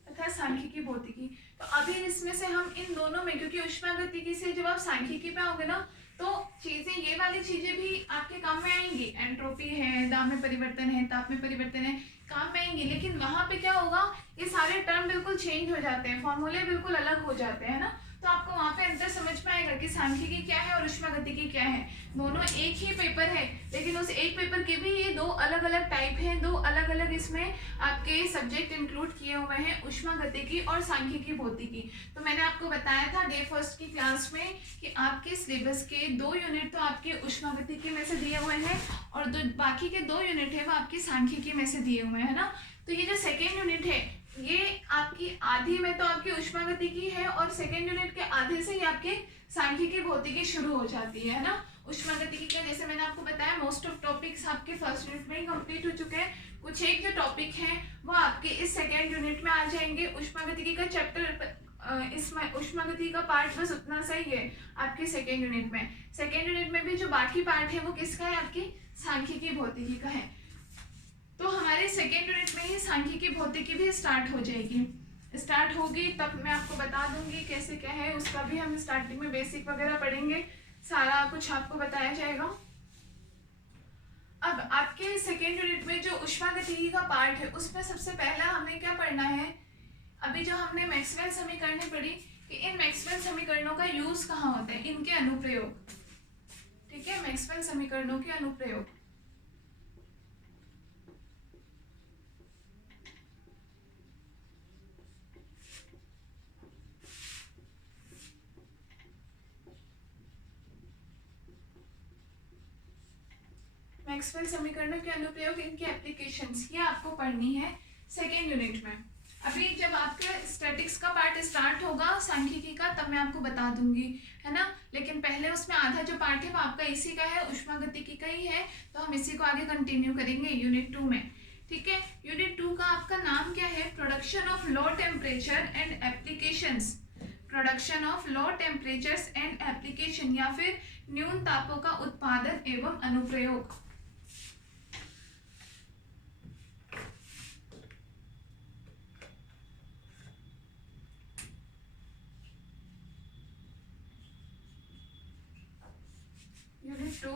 तथा सांख्यिकी भौतिकी। तो अभी इसमें से हम इन दोनों में, क्योंकि ऊष्मागतिकी से जब आप सांख्यिकी पे आओगे ना, तो चीजें, ये वाली चीजें भी आपके काम में आएंगी। एंट्रोपी है, दाब में परिवर्तन है, ताप में परिवर्तन है, काम में आएंगी। लेकिन वहां पे क्या होगा, ये सारे टर्म बिल्कुल चेंज हो जाते हैं, फॉर्मूले बिल्कुल अलग हो जाते हैं ना। तो आपको वहां पे अंतर समझ में आएगा कि सांख्यिकी क्या है और ऊष्मागतिकी क्या है। दोनों एक ही पेपर है, लेकिन उस एक पेपर के भी ये दो अलग अलग टाइप हैं, दो अलग अलग इसमें आपके सब्जेक्ट इंक्लूड किए हुए हैं, ऊष्मागतिकी और सांख्यिकी भौतिकी। तो मैंने आपको बताया था डे फर्स्ट की क्लास में कि आपके सिलेबस के 2 यूनिट तो आपके ऊष्मागतिकी में से दिए हुए हैं और दो बाकी के 2 यूनिट है वो आपकी सांख्यिकी में से दिए हुए हैं ना। तो ये जो सेकेंड यूनिट है ये आपकी आधी में तो आपकी ऊष्मागतिकी है और सेकेंड यूनिट के आधे से ही आपके सांख्यिकी भौतिकी शुरू हो जाती है ना। ऊष्मागतिकी का जैसे मैंने आपको बताया मोस्ट ऑफ टॉपिक्स आपके फर्स्ट यूनिट में ही कंप्लीट हो चुके हैं। कुछ एक जो टॉपिक हैं वो आपके इस सेकेंड यूनिट में आ जाएंगे। ऊष्मागतिकी का चैप्टर इसमें ऊष्मागतिकी का पार्ट बस उतना सही है आपके सेकेंड यूनिट में। सेकेंड यूनिट में भी जो बाकी पार्ट है वो किसका है, आपकी सांख्यिकी भौतिकी का है। तो हमारे सेकेंड यूनिट में ही सांख्यिकी भौतिकी भी स्टार्ट हो जाएगी। स्टार्ट होगी तब मैं आपको बता दूंगी कैसे क्या है, उसका भी हम स्टार्टिंग में बेसिक वगैरह पढ़ेंगे, सारा कुछ आपको बताया जाएगा। अब आपके सेकेंड यूनिट में जो ऊष्मागतिकी का पार्ट है उसमें सबसे पहला हमें क्या पढ़ना है, अभी जो हमने मैक्सवेल समीकरणें पढ़ी कि इन मैक्सवेल समीकरणों का यूज कहाँ होता है, इनके अनुप्रयोग। ठीक है, मैक्सवेल समीकरणों के अनुप्रयोग। मैक्सवेल समीकरणों के अनुप्रयोग, इनके एप्लीकेशंस, ये आपको पढ़नी है सेकेंड यूनिट में। अभी जब आपका स्टैटिक्स का पार्ट स्टार्ट होगा सांख्यिकी का तब मैं आपको बता दूंगी, है ना। लेकिन पहले उसमें आधा जो पार्ट है वो आपका इसी का है, ऊष्मागतिकी का ही है, तो हम इसी को आगे कंटिन्यू करेंगे यूनिट 2 में। ठीक है, यूनिट 2 का आपका नाम क्या है, production of low temperature and applications. Production of low temperatures and application, या फिर न्यून तापों का उत्पादन एवं अनुप्रयोग। यूनिट 2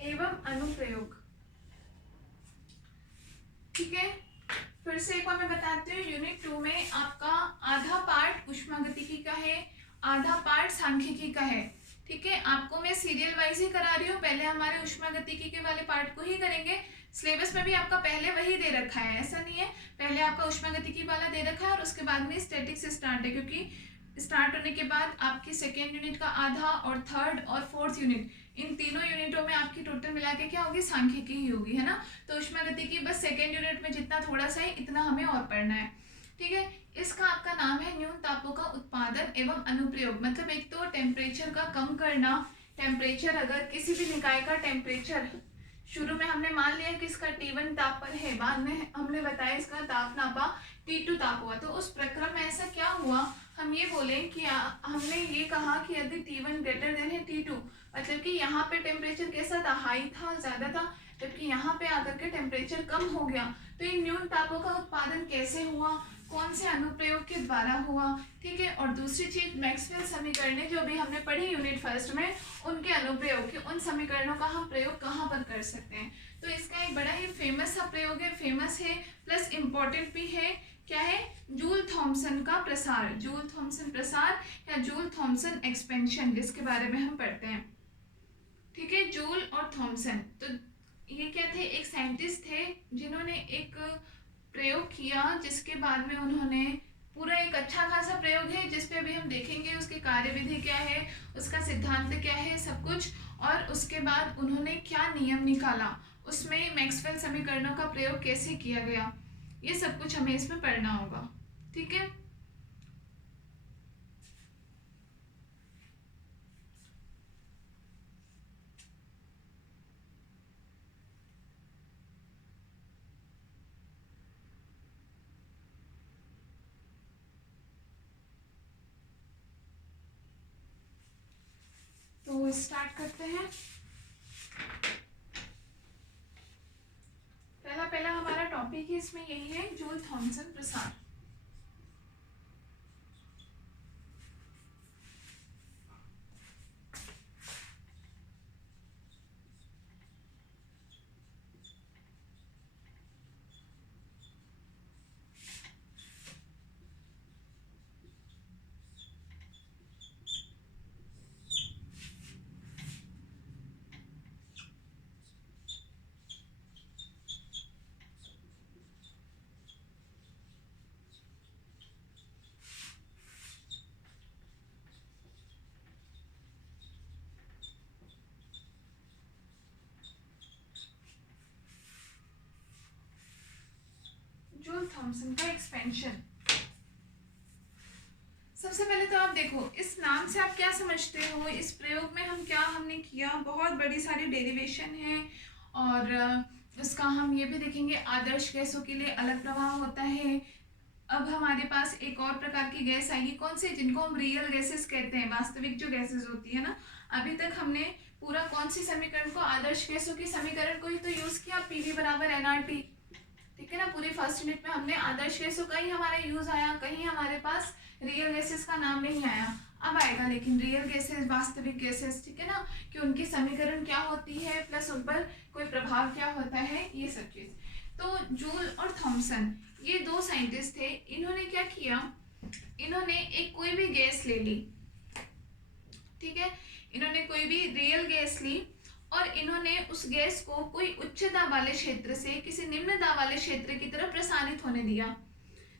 एवं अनुप्रयोग। ठीक है, फिर से एक बार मैं बताती हूँ, यूनिट 2 में आपका आधा पार्ट ऊष्मागतिकी का है, आधा पार्ट सांख्यिकी का है। ठीक है, आपको मैं सीरियल वाइज ही करा रही हूँ, पहले हमारे ऊष्मागतिकी के वाले पार्ट को ही करेंगे। सिलेबस में भी आपका पहले वही दे रखा है, ऐसा नहीं है, पहले आपका ऊष्मागतिकी वाला दे रखा है और उसके बाद में स्टैटिक्स स्टार्ट है, क्योंकि स्टार्ट होने के बाद आपकी सेकेंड यूनिट का आधा और थर्ड और फोर्थ यूनिट, इन तीनों यूनिटों में आपकी टोटल मिला के क्या होगी, सांख्यिकी ही होगी, है ना। तो ऊष्मागतिकी बस सेकेंड यूनिट में जितना थोड़ा सा है इतना हमें और पढ़ना है। ठीक है, इसका आपका नाम है न्यून तापों का उत्पादन एवं अनुप्रयोग। मतलब एक तो टेम्परेचर का कम करना, टेम्परेचर अगर किसी भी निकाय का टेम्परेचर शुरू में हमने मान लिया कि इसका T1 ताप पर है, बाद में हमने बताया इसका ताप नापा T2 ताप हुआ, तो उस प्रक्रम में ऐसा क्या हुआ, हम ये बोले कि हमने ये कहा कि यदि T1 ग्रेटर देन है T2, मतलब कि यहाँ पे टेम्परेचर कैसा था, हाई था, ज्यादा था, जबकि यहाँ पे आकर के टेम्परेचर कम हो गया। तो इन न्यून तापों का उत्पादन कैसे हुआ, कौन से अनुप्रयोग के द्वारा हुआ। ठीक है, और दूसरी चीज मैक्सवेल समीकरणें जो भी हमने पढ़ी यूनिट फर्स्ट में, उनके अनुप्रयोग के, उन समीकरणों का हम प्रयोग कहाँ पर कर सकते हैं। तो इसका एक बड़ा ही फेमस सा प्रयोग है, फेमस है प्लस इम्पोर्टेंट भी है, क्या है, जूल थॉमसन का प्रसार, जूल थॉमसन प्रसार या जूल थॉमसन एक्सपेंशन, जिसके बारे में हम पढ़ते हैं। ठीक है, जूल और थॉमसन, तो ये क्या थे, एक साइंटिस्ट थे जिन्होंने एक प्रयोग किया, जिसके बाद में उन्होंने पूरा एक अच्छा खासा प्रयोग है जिसपे अभी हम देखेंगे उसकी कार्यविधि क्या है, उसका सिद्धांत क्या है, सब कुछ, और उसके बाद उन्होंने क्या नियम निकाला, उसमें मैक्सवेल समीकरणों का प्रयोग कैसे किया गया, ये सब कुछ हमें इसमें पढ़ना होगा। ठीक है, तो स्टार्ट करते हैं। पहला हमारा टॉपिक ही इसमें यही है, जूल थॉमसन प्रसार। जूल थॉमसन का एक्सपेंशन। सबसे पहले तो आप देखो, इस नाम से आप क्या समझते हो, इस प्रयोग में हमने किया, बहुत बड़ी सारी डेरिवेशन है। और इसका हम ये भी देखेंगे, आदर्श गैसों के लिए अलग प्रभाव होता है। अब हमारे पास एक और प्रकार की गैस आएगी, कौन सी, जिनको हम रियल गैसेस कहते हैं, वास्तविक जो गैसेस होती है ना। अभी तक हमने पूरा कौन सी समीकरण को, आदर्श गैसों की समीकरण को ही तो यूज किया, पीवी बराबर एनआरटी, ठीक है ना। पूरी फर्स्ट यूनिट में हमने आदर्श गैसों का ही हमारा यूज आया, कहीं हमारे पास रियल गैसेस का नाम नहीं आया। अब आएगा लेकिन रियल गैसेस, वास्तविक गैसेस, ठीक है ना, कि उनकी समीकरण क्या होती है, प्लस उन पर कोई प्रभाव क्या होता है, ये सब चीज। तो जूल और थॉमसन ये दो साइंटिस्ट थे। इन्होंने क्या किया, इन्होंने एक कोई भी गैस ले ली, ठीक है, इन्होंने कोई भी रियल गैस ली और इन्होंने उस गैस को कोई उच्च दाब वाले क्षेत्र से किसी निम्न दाब वाले क्षेत्र की तरफ प्रसारित होने दिया।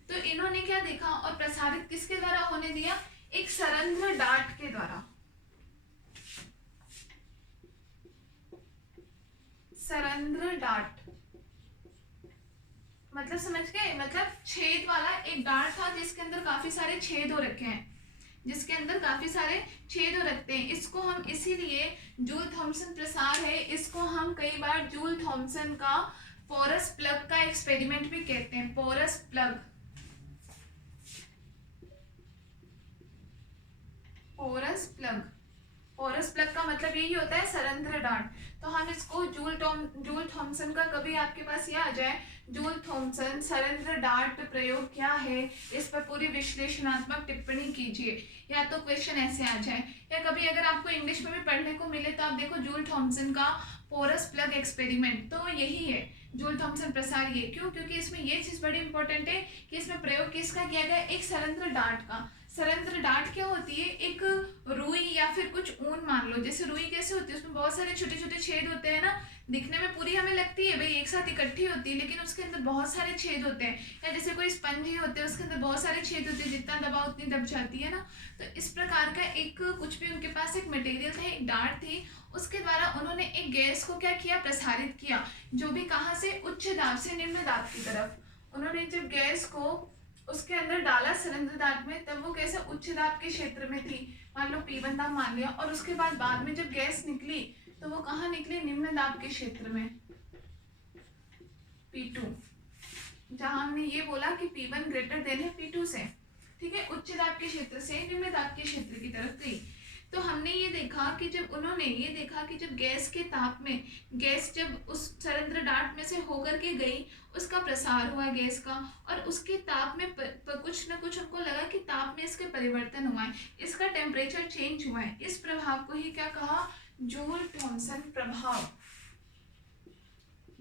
तो इन्होंने क्या देखा, और प्रसारित किसके द्वारा होने दिया, एक सरंध्र डार्ट के द्वारा। सरंध्र डार्ट मतलब समझ गए, मतलब छेद वाला एक डार्ट था जिसके अंदर काफी सारे छेद हो रखे हैं, जिसके अंदर काफी सारे छेद हो रखते हैं। इसको हम इसीलिए जूल थॉमसन प्रसार है, इसको हम कई बार जूल थॉमसन का पोरस प्लग का एक्सपेरिमेंट भी कहते हैं। Porous plug, porous plug, porous plug का मतलब यही होता है सरंध्र डार्ट। तो हम इसको जूल थॉमसन का, कभी आपके पास ये आ जाए जूल थॉमसन सरंध्र डार्ट प्रयोग क्या है, इस पर पूरी विश्लेषणात्मक टिप्पणी कीजिए, या तो क्वेश्चन ऐसे आ जाए, या कभी अगर आपको इंग्लिश में भी पढ़ने को मिले तो आप देखो जूल थॉमसन का पोरस प्लग एक्सपेरिमेंट, तो यही है जूल थॉमसन प्रसार। ये क्यों, क्योंकि इसमें ये चीज बड़ी इंपॉर्टेंट है कि इसमें प्रयोग किसका किया गया, एक सरंध्र डार्ट का। सरंध्र डार्ट क्या होती है, एक रुई या फिर कुछ ऊन मान लो, जैसे रुई कैसे होती है, उसमें बहुत सारे छोटे छोटे छेद होते हैं ना, दिखने में पूरी हमें लगती है भाई एक साथ इकट्ठी होती है, लेकिन उसके अंदर बहुत सारे छेद होते हैं। या जैसे कोई स्पंज ही होते हैं, उसके अंदर बहुत सारे छेद होते हैं, जितना दबाओ उतनी दब जाती है ना। तो इस प्रकार का एक कुछ भी उनके पास एक मटेरियल था, एक डार्ट थी, उसके द्वारा उन्होंने एक गैस को क्या किया, प्रसारित किया, जो भी कहाँ से, उच्च दाब से निम्न दाब की तरफ। उन्होंने जब गैस को उसके अंदर डाला सरंध्र डार्ट में, तब वो कैसे उच्च दाब के क्षेत्र में थी, मान लो P1 दाब मान लिया, और उसके बाद में जब गैस निकली तो वो कहाँ निकली, निम्न दाब के क्षेत्र में, P2, जहां हमने ये बोला कि P1 ग्रेटर देन है P2 से, ठीक है, उच्च दाब के क्षेत्र से निम्न दाब के क्षेत्र की तरफ गई। तो हमने ये देखा कि जब उन्होंने ये देखा कि जब गैस के ताप में, गैस जब उस सरंध्र डार्ट में से होकर के गई, उसका प्रसार हुआ गैस का, और उसके ताप में कुछ ना कुछ उनको लगा कि ताप में इसके परिवर्तन हुआ है, इसका टेम्परेचर चेंज हुआ है। इस प्रभाव को ही क्या कहा, जूल थॉमसन प्रभाव,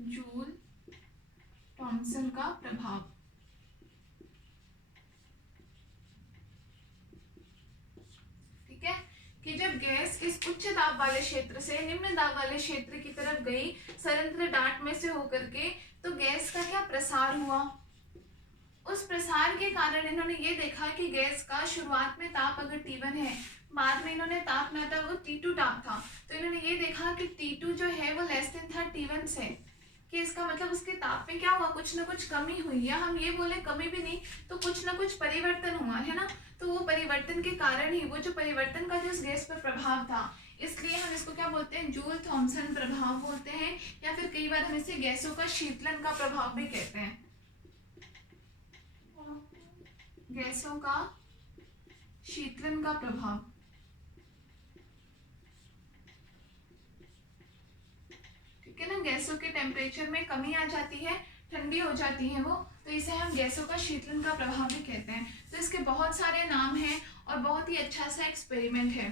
जूल थॉमसन का प्रभाव। ठीक है, कि जब गैस इस उच्च दाब वाले क्षेत्र से निम्न दाब वाले क्षेत्र की तरफ गई सरंध्र डार्ट में से होकर के, तो गैस का क्या प्रसार हुआ। उस प्रसार के कारण इन्होंने ये देखा कि गैस का शुरुआत में ताप अगर T1 है, बाद में इन्होंने ताप ना था, वो T2 ताप था, तो इन्होंने ये देखा कि T2 जो है वो लेस देन था T1 से, कि इसका मतलब उसके ताप में क्या हुआ, कुछ ना कुछ कमी हुई, या हम ये बोले कमी भी नहीं तो कुछ ना कुछ परिवर्तन हुआ है ना। तो वो परिवर्तन के कारण ही, वो जो परिवर्तन का जो इस गैस पर प्रभाव था, इसलिए हम इसको क्या बोलते हैं, जूल थॉमसन प्रभाव बोलते हैं, या फिर कई बार हम इसे गैसों का शीतलन का प्रभाव भी कहते हैं, गैसों का शीतलन का प्रभाव। ठीक है ना। गैसों के टेम्परेचर में कमी आ जाती है, ठंडी हो जाती है वो, तो इसे हम गैसों का शीतलन का प्रभाव भी कहते हैं। तो इसके बहुत सारे नाम हैं और बहुत ही अच्छा सा एक्सपेरिमेंट है।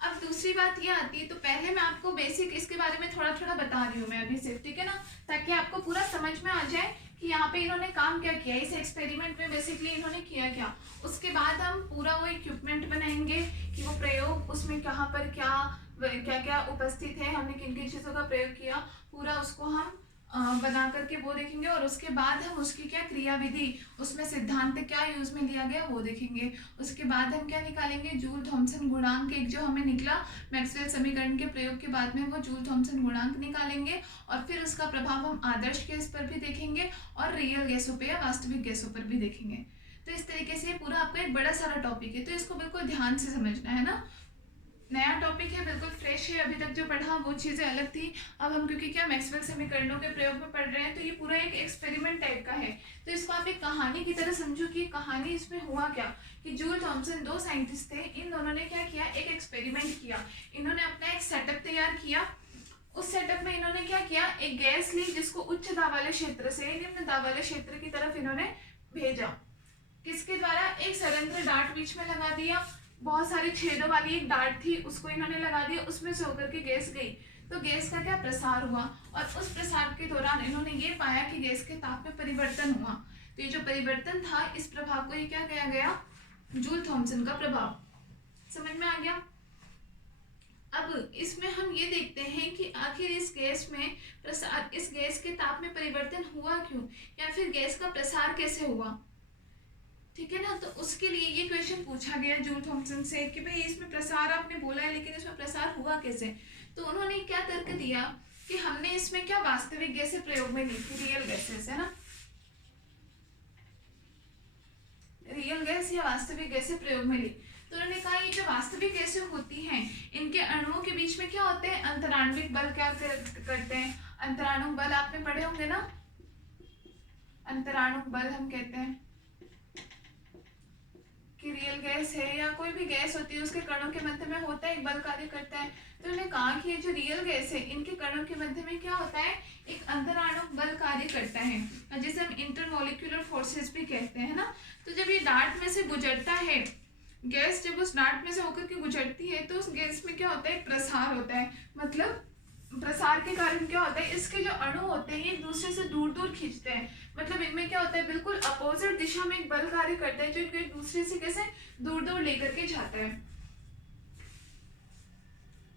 अब दूसरी बात ये आती है, तो पहले मैं आपको बेसिक इसके बारे में थोड़ा थोड़ा बता रही हूँ मैं अभी सिर्फ, ठीक है ना, ताकि आपको पूरा समझ में आ जाए कि यहाँ पे इन्होंने काम क्या किया, इस एक्सपेरिमेंट में बेसिकली इन्होंने किया क्या। उसके बाद हम पूरा वो इक्विपमेंट बनाएंगे कि वो प्रयोग उसमें कहाँ पर क्या क्या क्या उपस्थित है, हमने किन किन चीज़ों का प्रयोग किया, पूरा उसको हम बना करके वो देखेंगे। और उसके बाद हम उसकी क्या क्रियाविधि, उसमें सिद्धांत क्या यूज में लिया गया वो देखेंगे। उसके बाद हम क्या निकालेंगे, जूल थॉमसन गुणांक, एक जो हमें निकला मैक्सवेल समीकरण के प्रयोग के बाद में, वो जूल थॉमसन गुणांक निकालेंगे। और फिर उसका प्रभाव हम आदर्श गैस पर भी देखेंगे और रियल गैसों पर या वास्तविक गैसों पर भी देखेंगे। तो इस तरीके से पूरा आपका एक बड़ा सारा टॉपिक है, तो इसको बिल्कुल ध्यान से समझना है ना। नया टॉपिक है, बिल्कुल फ्रेश है, अभी तक जो पढ़ा वो चीज़ें अलग थी। अब हम क्योंकि क्या मैक्सवेल समीकरणों के प्रयोग में पढ़ रहे हैं, तो ये पूरा एक एक्सपेरिमेंट टाइप का है। तो इसको आप एक कहानी की तरह समझो कि कहानी इसमें हुआ क्या, कि जूल थॉमसन दो साइंटिस्ट थे, इन दोनों ने क्या किया, एक एक्सपेरिमेंट किया। इन्होंने अपना एक सेटअप तैयार किया। उस सेटअप में इन्होंने क्या किया, एक गैस ली जिसको उच्च दाब वाले क्षेत्र से निम्न दाब वाले क्षेत्र की तरफ इन्होंने भेजा। किसके द्वारा, एक संयंत्र डार्ट बीच में लगा दिया, बहुत सारे छेदों वाली एक डार्ट थी उसको इन्होंने लगा दिया, उसमें से होकर के गैस गई। तो गैस का क्या प्रसार हुआ, और उस प्रसार के दौरान इन्होंने ये पाया कि गैस के ताप में परिवर्तन हुआ। तो ये जो परिवर्तन था, इस प्रभाव को ये क्या कहा गया, जूल थॉमसन का प्रभाव। समझ में आ गया। अब इसमें हम ये देखते हैं कि आखिर इस गैस में प्रसार, इस गैस के ताप में परिवर्तन हुआ क्यों, या फिर गैस का प्रसार कैसे हुआ, ठीक है ना। तो उसके लिए ये क्वेश्चन पूछा गया जूल थॉमसन से कि भाई इसमें प्रसार आपने बोला है, लेकिन इसमें प्रसार हुआ कैसे। तो उन्होंने क्या तर्क दिया कि हमने इसमें क्या वास्तविक गैसें प्रयोग में ली थी, रियल गैसेस है ना, रियल गैस या वास्तविक गैसें प्रयोग में ली। तो उन्होंने कहा ये जो वास्तविक गैसें होती हैं, इनके अणुओं के बीच में क्या होते हैं, अंतराण्विक बल क्या करते हैं, अंतराणु बल आपने पढ़े होंगे ना, अंतराणु बल हम कहते हैं कि रियल गैस है या कोई भी गैस होती है उसके कणों के मध्य में होता है एक बल कार्य करता है। तो उन्होंने कहा कि ये जो रियल गैस है, इनके कणों के मध्य में क्या होता है, एक अंतराणु बल कार्य करता है, जिसे हम इंटरमोलिक्यूलर फोर्सेस भी कहते हैं ना। तो जब ये डार्ट में से गुजरता है, गैस जब उस डार्ट में से होकर के गुजरती है, तो उस गैस में क्या होता है, एक प्रसार होता है। मतलब प्रसार के कारण क्या होता है, इसके जो अणु होते हैं एक दूसरे से दूर दूर खींचते हैं। मतलब इनमें क्या होता है, बिल्कुल अपोजिट दिशा में एक बल कार्य करता है, जो इनको एक दूसरे से कैसे दूर दूर लेकर के जाता है,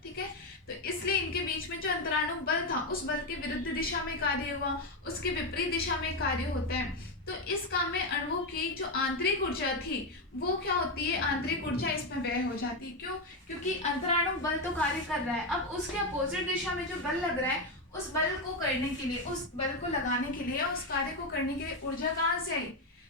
ठीक है। तो इसलिए इनके बीच में जो अंतराणु बल था, उस बल के विरुद्ध दिशा में कार्य हुआ, उसके विपरीत दिशा में कार्य होता है। तो इस काम में अणुओं की जो आंतरिक ऊर्जा थी वो क्या होती है, आंतरिक ऊर्जा इसमें व्यय हो जाती है। क्यों, क्योंकि अंतराणु बल तो कार्य कर रहा है, अब उसके अपोजिट दिशा में जो बल लग रहा है, उस बल को करने के लिए, उस बल को लगाने के लिए, उस कार्य को करने के लिए ऊर्जा कहाँ से आई।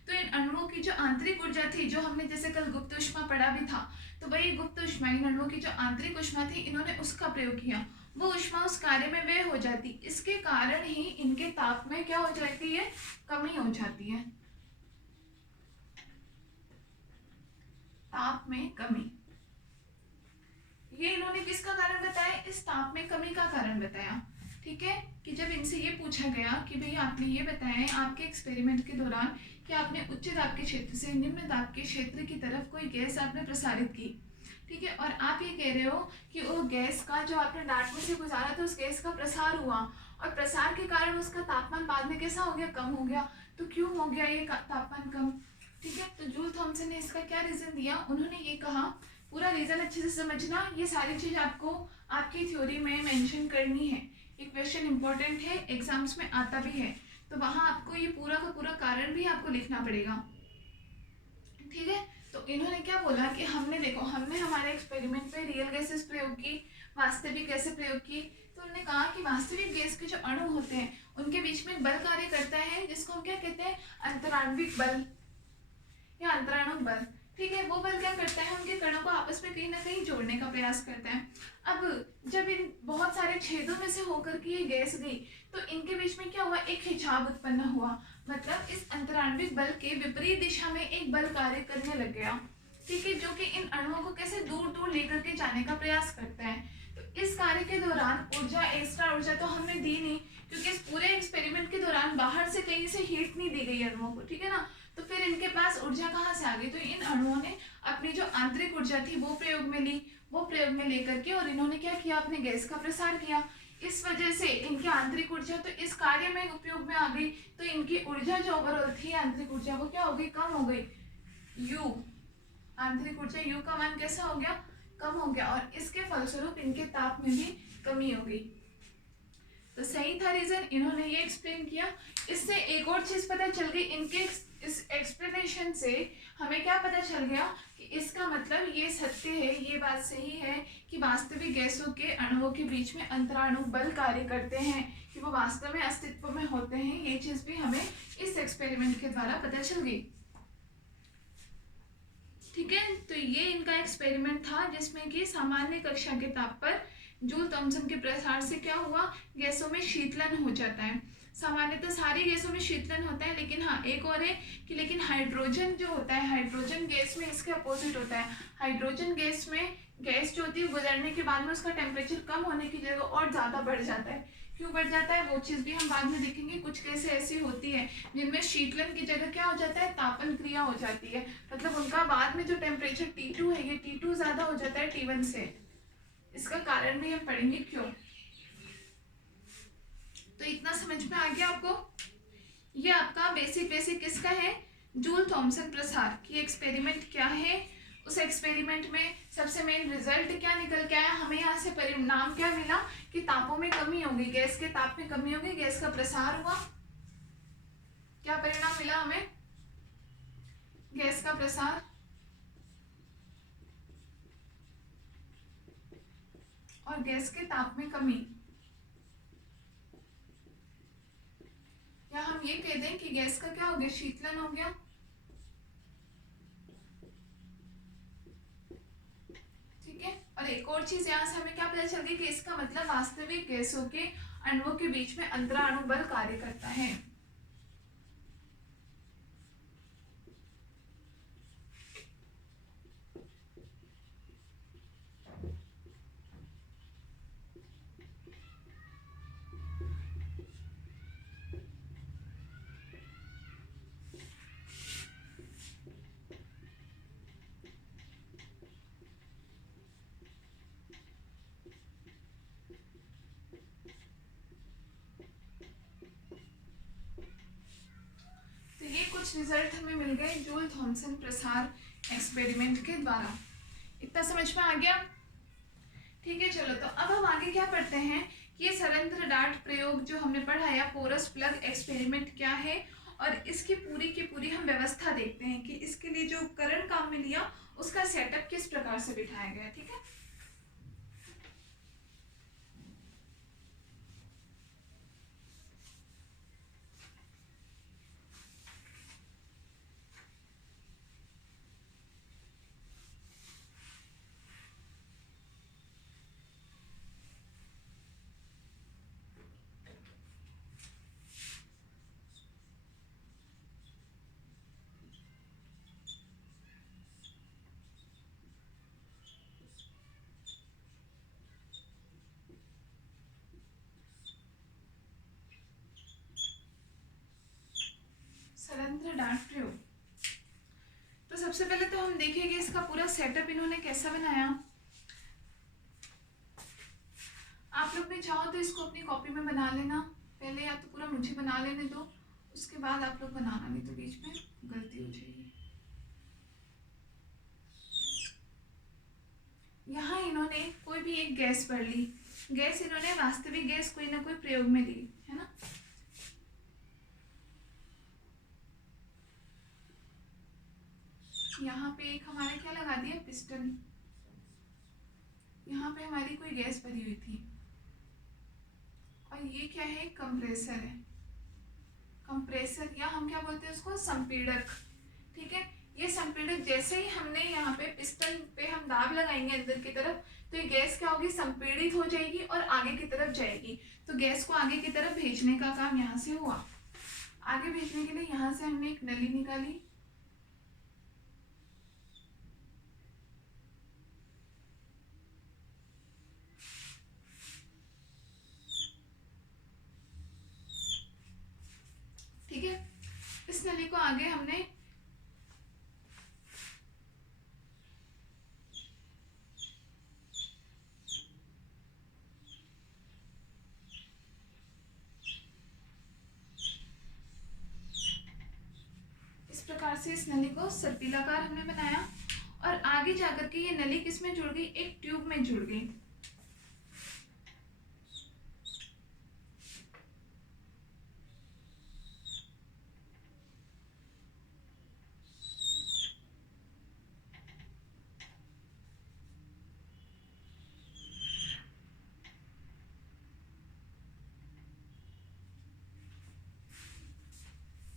तो इन अणुओं की जो आंतरिक ऊर्जा थी, जो हमने जैसे कल गुप्त ऊष्मा पढ़ा भी था, तो वही गुप्त ऊष्मा, इन अणुओं की जो आंतरिक ऊष्मा थी, इन्होंने उसका प्रयोग किया, वो ऊष्मा उस कार्य में व्यय हो जाती। इसके कारण ही इनके ताप में क्या हो जाती है, कमी हो जाती है, ताप में कमी। ये इन्होंने किसका कारण बताया, इस ताप में कमी का कारण बताया, ठीक है। कि जब इनसे ये पूछा गया कि भाई आपने ये बताया आपके एक्सपेरिमेंट के दौरान कि आपने उच्च दाब के क्षेत्र से निम्न दाब के क्षेत्र की तरफ कोई गैस आपने प्रसारित की, ठीक है, और आप ये कह रहे हो कि वो गैस का जो आपने डार्ट में से गुजारा था, उस गैस का प्रसार हुआ, और प्रसार के कारण उसका तापमान बाद में कैसा हो गया, कम हो गया। तो क्यों हो गया ये तापमान कम, ठीक है। तो जूल थॉमसन ने इसका क्या रीजन दिया, उन्होंने ये कहा, पूरा रीजन अच्छे से समझना, ये सारी चीज आपको आपकी थ्योरी में मेंशन करनी है, एक क्वेश्चन इंपॉर्टेंट है, एग्जाम्स में आता भी है, तो वहां आपको ये पूरा का पूरा कारण भी आपको लिखना पड़ेगा, ठीक है। तो इन्होंने क्या बोला कि हमने देखो, हमने हमारे एक्सपेरिमेंट में रियल गैसेस प्रयोग की, वास्तविक गैसें प्रयोग की। तो उन्होंने कहा कि वास्तविक गैस के जो अणु होते हैं उनके बीच में बल कार्य करता है, जिसको हम क्या कहते हैं, अंतराण्विक बल या अंतराणु बल, ठीक है। वो बल क्या करता है, उनके कणों को आपस में कहीं ना कहीं जोड़ने का प्रयास करता है। अब जब इन बहुत सारे छेदों में से होकर के ये गैस गई, तो इनके बीच में क्या हुआ, एक खिंचाव उत्पन्न हुआ, मतलब इस अंतराण्विक बल के विपरीत दिशा में एक बल कार्य करने लग गया, ठीक है, जो कि इन अणुओं को कैसे दूर दूर लेकर के जाने का प्रयास करता है। तो इस कार्य के दौरान ऊर्जा, एक्स्ट्रा ऊर्जा तो हमने दी नहीं, क्योंकि इस पूरे एक्सपेरिमेंट के दौरान बाहर से कहीं से हीट नहीं दी गई अणुओं को, ठीक है ना। तो फिर इनके पास ऊर्जा कहाँ से आ गई? तो इन अणुओं ने अपनी जो आंतरिक ऊर्जा थी वो प्रयोग में ली, वो प्रयोग में लेकर के और इन्होंने क्या किया? अपने गैस का प्रसार किया। इस वजह से इनकी आंतरिक ऊर्जा तो इस कार्य में उपयोग में आ गई, तो इनकी ऊर्जा जो ओवरऑल थी आंतरिक ऊर्जा वो क्या हो गई? कम हो गई। U, आंतरिक ऊर्जा U का मान कैसा हो गया? कम हो गया, और इसके फलस्वरूप इनके ताप में भी कमी हो गई। तो सही था रीजन, इन्होंने ये एक्सप्लेन किया। इससे एक और चीज पता चल गई, इनके इस एक्सप्लेनेशन से हमें क्या पता चल गया कि इसका मतलब ये सत्य है, ये बात सही है कि वास्तविक गैसों के अणुओं के बीच में अंतराणु बल कार्य करते हैं, कि वो वास्तव में अस्तित्व में होते हैं। ये चीज भी हमें इस एक्सपेरिमेंट के द्वारा पता चल गई, ठीक है। तो ये इनका एक्सपेरिमेंट था जिसमें कि सामान्य कक्षा के ताप पर जूल थॉमसन के प्रसार से क्या हुआ? गैसों में शीतलन हो जाता है। सामान्यतः सारी गैसों में शीतलन होता है, लेकिन हाँ एक और है कि लेकिन हाइड्रोजन जो होता है, हाइड्रोजन गैस में इसके अपोजिट होता है। हाइड्रोजन गैस में गैस जो होती है गुजरने के बाद में उसका टेम्परेचर कम होने की जगह और ज़्यादा बढ़ जाता है। क्यों बढ़ जाता है वो चीज़ भी हम बाद में देखेंगे। कुछ गैसें ऐसी होती है जिनमें शीतलन की जगह क्या हो जाता है? तापन क्रिया हो जाती है, मतलब उनका बाद में जो टेम्परेचर T2 है, ये T2 ज़्यादा हो जाता है T1 से। इसका कारण भी हम पढ़ेंगे क्यों। तो इतना समझ में आ गया आपको? ये आपका बेसिक किसका है? जूल थॉमसन प्रसार की एक्सपेरिमेंट क्या है, उस एक्सपेरिमेंट में सबसे मेन रिजल्ट क्या निकल के आया, हमें यहाँ से परिणाम क्या मिला कि तापों में कमी होगी, गैस के ताप में कमी होगी, गैस का प्रसार हुआ। क्या परिणाम मिला हमें? गैस का प्रसार और गैस के ताप में कमी। या हम ये कह दें कि गैस का क्या हो गया? शीतलन हो गया, ठीक है। और एक और चीज यहाँ से हमें क्या पता चल गई कि इसका मतलब वास्तविक गैसों के अणुओं के बीच में अंतराणु बल कार्य करता है। कुछ रिजल्ट हमें मिल गए जूल थॉमसन प्रसार एक्सपेरिमेंट के द्वारा। इतना समझ में आ गया? ठीक है, चलो तो अब हम आगे क्या पढ़ते हैं कि ये सरंध्र डार्ट प्रयोग जो हमने पढ़ाया, पोरस प्लग एक्सपेरिमेंट क्या है, और इसकी पूरी की पूरी हम व्यवस्था देखते हैं कि इसके लिए जो उपकरण काम में लिया उसका सेटअप किस प्रकार से बिठाया गया। ठीक है, सरंध्र डार्ट प्रयोग। तो सबसे पहले तो हम देखेंगे इसका पूरा सेटअप इन्होंने कैसा बनाया। आप लोग भी चाहो तो इसको अपनी कॉपी में बना लेना, पहले या तो पूरा मुझे बना लेने दो, उसके बाद आप लोग बनाना, नहीं तो बीच में गलती हो जाएगी। यहाँ इन्होंने कोई भी एक गैस पढ़ ली, गैस इन्होंने वास्तविक गैस कोई ना कोई प्रयोग में ली है ना। यहाँ पे एक हमारे क्या लगा दिया, पिस्टन। यहाँ पे हमारी कोई गैस भरी हुई थी, और ये क्या है, कंप्रेसर है। कंप्रेसर या हम क्या बोलते हैं उसको, संपीड़क। ठीक है, ये संपीड़क जैसे ही हमने यहाँ पे पिस्टन पे हम दाब लगाएंगे अंदर की तरफ, तो ये गैस क्या होगी, संपीड़ित हो जाएगी और आगे की तरफ जाएगी। तो गैस को आगे की तरफ भेजने का काम यहाँ से हुआ। आगे भेजने के लिए यहाँ से हमने एक नली निकाली, इस नली को आगे हमने इस प्रकार से इस नली को सर्पिलाकार हमने बनाया और आगे जाकर के ये नली किस में जुड़ गई, एक ट्यूब में जुड़ गई।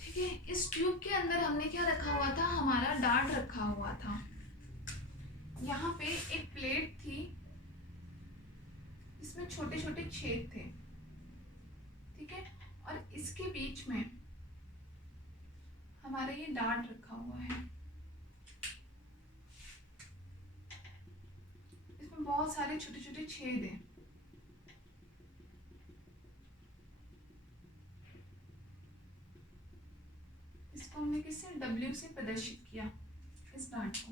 ठीक है, इस ट्यूब के अंदर हमने क्या रखा हुआ था, हमारा डार्ट रखा हुआ था। यहाँ पे एक प्लेट थी, इसमें छोटे छोटे छेद थे, ठीक है, और इसके बीच में हमारा ये डार्ट रखा हुआ है। इसमें बहुत सारे छोटे छोटे छेद हैं। इसको हमने किससे, W से प्रदर्शित किया, इस डार्ट को।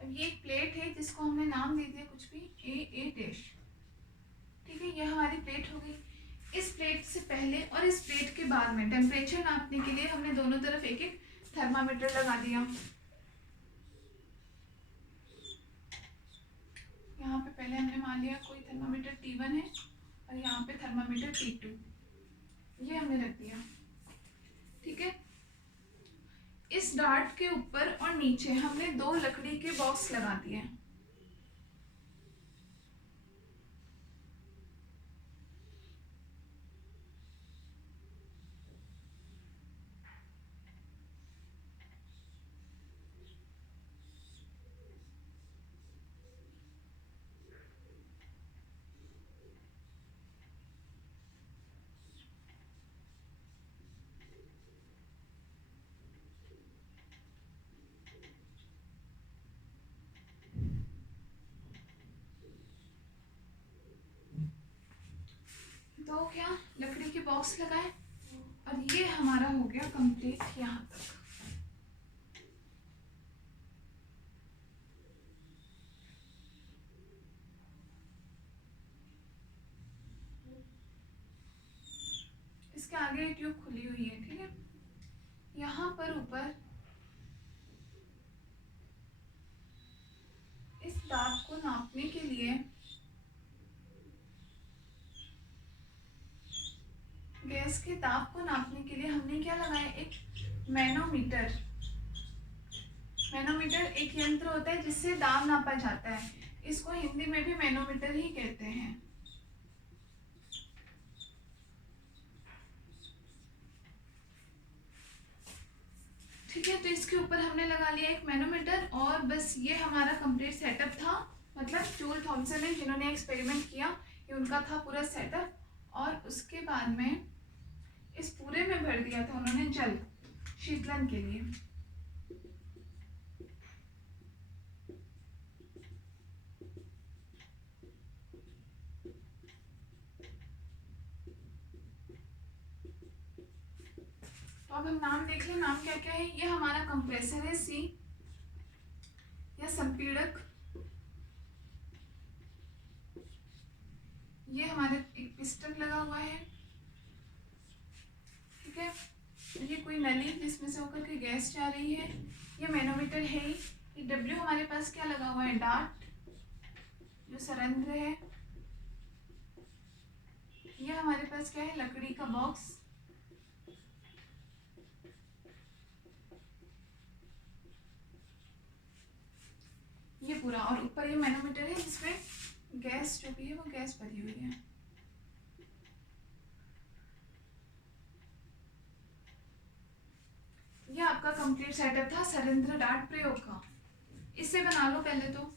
अब ये एक प्लेट है जिसको हमने नाम दे दिया कुछ भी, A डैश। ठीक है, ये हमारी प्लेट हो गई। इस प्लेट से पहले और इस प्लेट के बाद में टेम्परेचर नापने के लिए हमने दोनों तरफ एक एक थर्मामीटर लगा दिया। यहाँ पे पहले हमने मान लिया कोई थर्मामीटर T1 है और यहाँ पे थर्मामीटर T2, ये हमने रख दिया। ठीक है, इस डार्ट के ऊपर और नीचे हमने 2 लकड़ी के बॉक्स लगा दिए। तो क्या लकड़ी के बॉक्स लगाए और ये हमारा हो गया कंप्लीट यहाँ तक। इसके आगे ट्यूब खुली हुई है। ठीक है, यहाँ पर ऊपर इस दाब को नापने के लिए गैस के ताप को नापने के लिए हमने क्या लगाया, एक मैनोमीटर। मैनोमीटर एक यंत्र होता है जिससे दाब नापा जाता है। इसको हिंदी में भी मैनोमीटर ही कहते हैं। ठीक है, तो इसके ऊपर हमने लगा लिया एक मैनोमीटर और बस ये हमारा कंप्लीट सेटअप था। मतलब जूल थॉमसन ने जिन्होंने एक्सपेरिमेंट किया, ये उनका था पूरा सेटअप। और उसके बाद में इस पूरे में भर दिया था उन्होंने जल शीतलन के लिए। तो अब हम नाम देख लें, नाम क्या क्या है। ये हमारा कंप्रेसर है C या संपीड़क। ये हमारे एक पिस्टन लगा हुआ है। ठीक है, ये कोई नली जिसमें से होकर के गैस जा रही है। ये मैनोमीटर है ही। ये W हमारे पास क्या लगा हुआ है, डार्ट जो सरंध्र है। ये हमारे पास क्या है, लकड़ी का बॉक्स। ये पूरा, और ऊपर ये मैनोमीटर है जिसमें गैस जो भी है वो गैस भरी हुई है। ये आपका कंप्लीट सेटअप था सरंध्र डार्ट प्रयोग का। इससे बना लो पहले तो।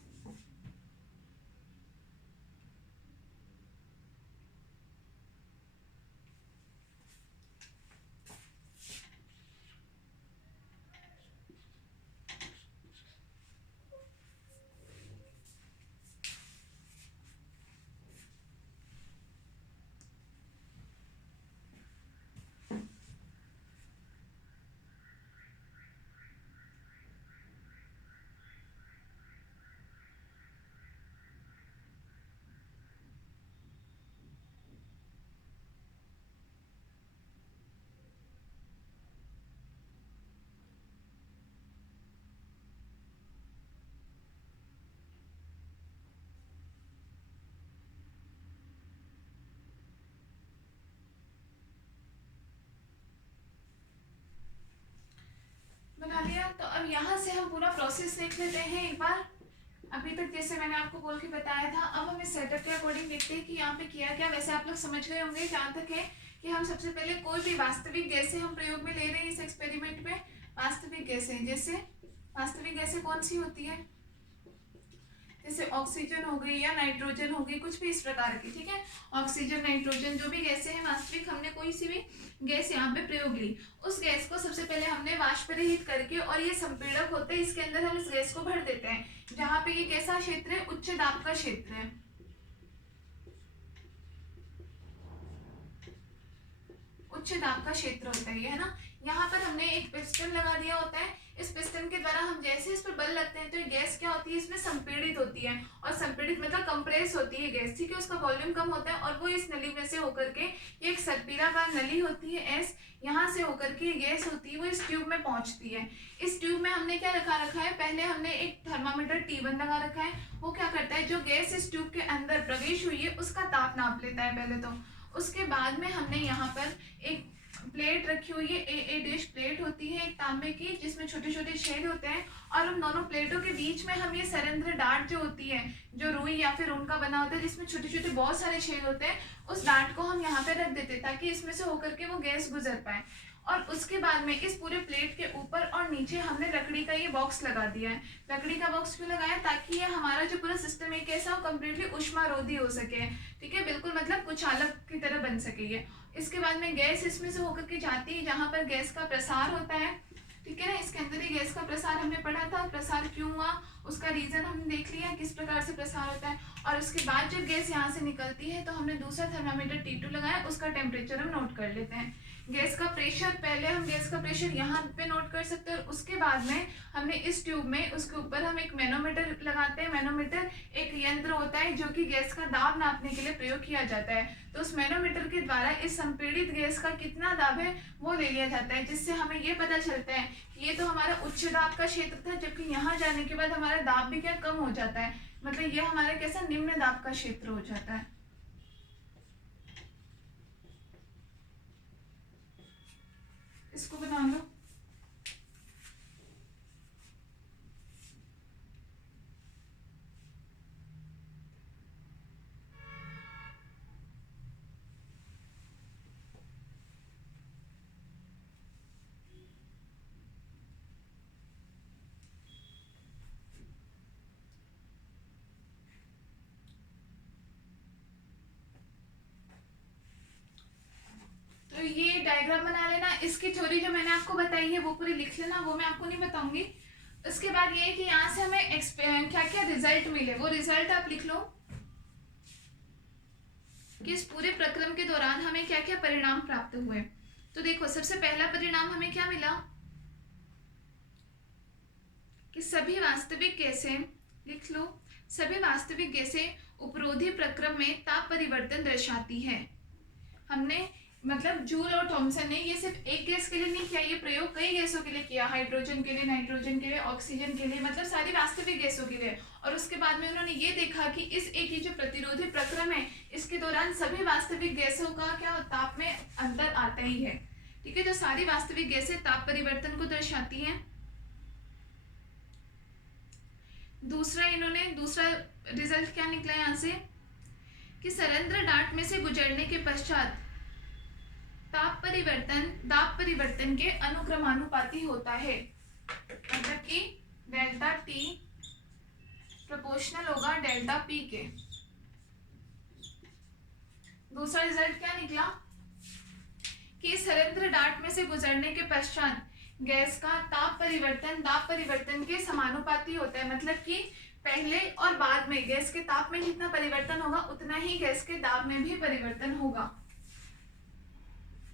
लिया। तो अब यहाँ से हम पूरा प्रोसेस देख लेते हैं एक बार। अभी तक जैसे मैंने आपको बोल के बताया था, अब हम इस सेटअप के अकॉर्डिंग देखते हैं कि यहाँ पे किया क्या। वैसे आप लोग समझ गए होंगे जहाँ तक है कि हम सबसे पहले कोई भी वास्तविक गैसें हम प्रयोग में ले रहे हैं इस एक्सपेरिमेंट में। वास्तविक गैसें, जैसे वास्तविक गैसें कौन सी होती है, जैसे ऑक्सीजन हो गई या नाइट्रोजन हो गई, कुछ भी इस प्रकार की, ठीक है। ऑक्सीजन, नाइट्रोजन, जो भी गैसें हैं वास्तविक, हमने कोई सी भी गैस यहाँ पे प्रयोग ली, उस गैस को सबसे पहले हमने वाष्प रहित करके, और ये संपीड़क होते हैं, इसके अंदर हम इस गैस को भर देते हैं। जहाँ पे ये कैसा क्षेत्र है, उच्च दाब का क्षेत्र है। उच्च दाब का क्षेत्र होता है ये, है ना। यहाँ पर हमने एक पिस्टन लगा दिया होता है। इस पिस्टन के द्वारा हम जैसे इस पर बल लगते हैं तो ये गैस क्या होती है, इसमें संपीड़ित होती है। और संपीड़ित मतलब कंप्रेस होती है गैस, ठीक है। उसका वॉल्यूम कम होता है और वो इस नली में से होकर के, ये एक सर्पिलाकार नली होती है एस, यहाँ से होकर के गैस होती है वो इस ट्यूब में पहुंचती है। इस ट्यूब में हमने क्या रखा है, पहले हमने एक थर्मामीटर T1 लगा रखा है। वो क्या करता है, जो गैस इस ट्यूब के अंदर प्रवेश हुई है उसका ताप नाप लेता है पहले तो। उसके बाद में हमने यहाँ पर एक प्लेट रखी हुई है, ए डिश प्लेट होती है एक तांबे की, जिसमें छोटे छोटे छेद होते हैं। और उन दोनों प्लेटों के बीच में हम ये सरेंद्र डार्ट जो होती है, जो रुई या फिर ऊन का बना होता है, जिसमें छोटे छोटे बहुत सारे छेद होते हैं, उस डार्ट को हम यहाँ पे रख देते हैं ताकि इसमें से होकर के वो गैस गुजर पाए। और उसके बाद में इस पूरे प्लेट के ऊपर और नीचे हमने लकड़ी का ये बॉक्स लगा दिया है। लकड़ी का बॉक्स क्यों लगाया, ताकि ये हमारा जो पूरा सिस्टम है कैसा हो, कम्प्लीटली ऊष्मारोधी हो सके, ठीक है, बिल्कुल मतलब कुचालक की तरह बन सके ये। इसके बाद में गैस इसमें से होकर के जाती है जहाँ पर गैस का प्रसार होता है, ठीक है ना। इसके अंदर ही गैस का प्रसार हमने पढ़ा था, प्रसार क्यों हुआ उसका रीजन हमने देख लिया, किस प्रकार से प्रसार होता है। और उसके बाद जब गैस यहाँ से निकलती है तो हमने दूसरा थर्मामीटर T2 लगाया, उसका टेम्परेचर हम नोट कर लेते हैं। गैस का प्रेशर, पहले हम गैस का प्रेशर यहाँ पे नोट कर सकते हैं। उसके बाद में हमने इस ट्यूब में, उसके ऊपर हम एक मैनोमीटर लगाते हैं। मैनोमीटर एक यंत्र होता है जो कि गैस का दाब नापने के लिए प्रयोग किया जाता है। तो उस मैनोमीटर के द्वारा इस संपीड़ित गैस का कितना दाब है वो ले लिया जाता है, जिससे हमें ये पता चलता है कि ये तो हमारा उच्च दाब का क्षेत्र था, जबकि यहाँ जाने के बाद हमारा दाब भी क्या कम हो जाता है, मतलब ये हमारा कैसा निम्न दाब का क्षेत्र हो जाता है। इसको बना लो। तो ये डायग्राम बना लेना। इसकी थ्योरी जो मैंने आपको बताई है वो पूरी लिख लेना, वो मैं आपको नहीं बताऊंगी। उसके बाद ये कि यहाँ से हमें क्या क्या रिजल्ट मिले, वो रिजल्ट आप लिख लो कि इस पूरे प्रक्रम के दौरान हमें क्या क्या परिणाम प्राप्त हुए। तो देखो, सबसे पहला परिणाम हमें क्या मिला कि सभी वास्तविक गैसें, लिख लो, सभी वास्तविक गैसें उपरोधी प्रक्रम में ताप परिवर्तन दर्शाती है। हमने मतलब जूल और थॉमसन ने ये सिर्फ एक गैस के लिए नहीं किया, ये प्रयोग कई गैसों के लिए किया, हाइड्रोजन के लिए, नाइट्रोजन के लिए, ऑक्सीजन के लिए, मतलब सारी वास्तविक गैसों के लिए। और उसके बाद में उन्होंने ये देखा कि इस एक ही जो प्रतिरोधी प्रक्रम है, इसके दौरान सभी वास्तविक गैसों का क्या ताप में अंतर आता ही है, ठीक है। तो सारी वास्तविक गैसें ताप परिवर्तन को दर्शाती हैं। दूसरा रिजल्ट क्या निकला यहाँ से कि सरेंद्र डार्ट में से गुजरने के पश्चात दाब परिवर्तन के अनुक्रमानुपाती होता है, मतलब कि डेल्टा टी प्रोपोर्शनल होगा डेल्टा पी के। दूसरा रिजल्ट क्या निकला कि सरेंद्र डार्ट में से गुजरने के पश्चात गैस का दाब परिवर्तन के समानुपाती होता है, मतलब कि पहले और बाद में गैस के ताप में जितना परिवर्तन होगा उतना ही गैस के दाब में भी परिवर्तन होगा।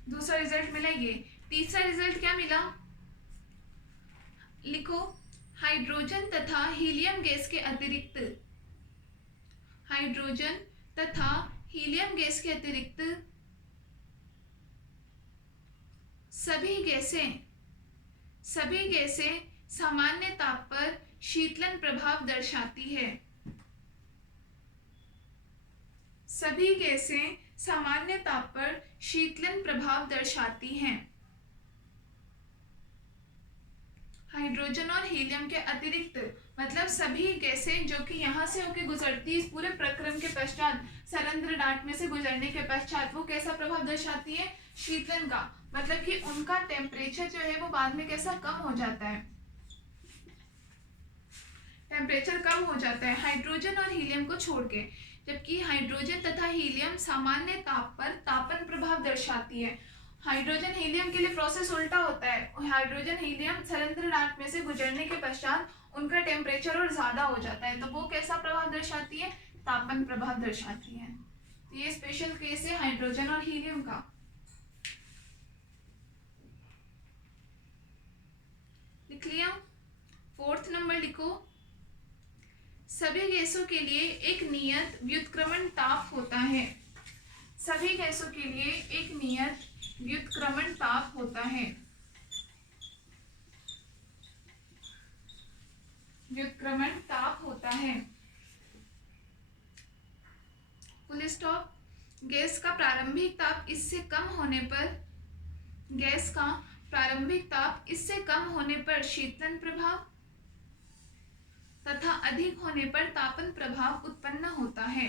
दूसरा रिजल्ट मिला ये। तीसरा रिजल्ट क्या मिला, लिखो, हाइड्रोजन तथा हीलियम गैस के अतिरिक्त, हाइड्रोजन तथा हीलियम गैस के अतिरिक्त सभी गैसें सामान्य ताप पर शीतलन प्रभाव दर्शाती है। सभी गैसें सामान्य ताप पर शीतलन प्रभाव दर्शाती हैं। हाइड्रोजन और हीलियम के अतिरिक्त, मतलब सभी गैसें जो कि यहाँ से होकर गुजरती इस पूरे प्रक्रम के पश्चात, सरंध्र डाट में से गुजरने के पश्चात वो कैसा प्रभाव दर्शाती है? शीतलन का, मतलब कि उनका टेम्परेचर जो है वो बाद में कैसा कम हो जाता है, टेम्परेचर कम हो जाता है हाइड्रोजन और हीलियम को छोड़ के। जबकि हाइड्रोजन तथा हीलियम सामान्य ताप पर तापन प्रभाव दर्शाती है। हाइड्रोजन हीलियम के लिए प्रोसेस उल्टा होता है। हाइड्रोजन हीलियम सरंध्र डाट में से गुजरने के पश्चात उनका टेम्परेचर और ज्यादा हो जाता है, तो वो कैसा प्रभाव दर्शाती है? तापन प्रभाव दर्शाती है। तो ये स्पेशल केस है हाइड्रोजन और हीलियम का। लिख लिया? 4th नंबर लिखो। सभी गैसों के लिए एक नियत व्युत्क्रमण ताप होता है। सभी गैसों के लिए एक नियत व्युत्क्रमण ताप होता है। व्युत्क्रमण ताप होता है। Full stop. गैस का प्रारंभिक ताप इससे कम होने पर, गैस का प्रारंभिक ताप इससे कम होने पर शीतलन प्रभाव तथा अधिक होने पर तापन प्रभाव उत्पन्न होता है।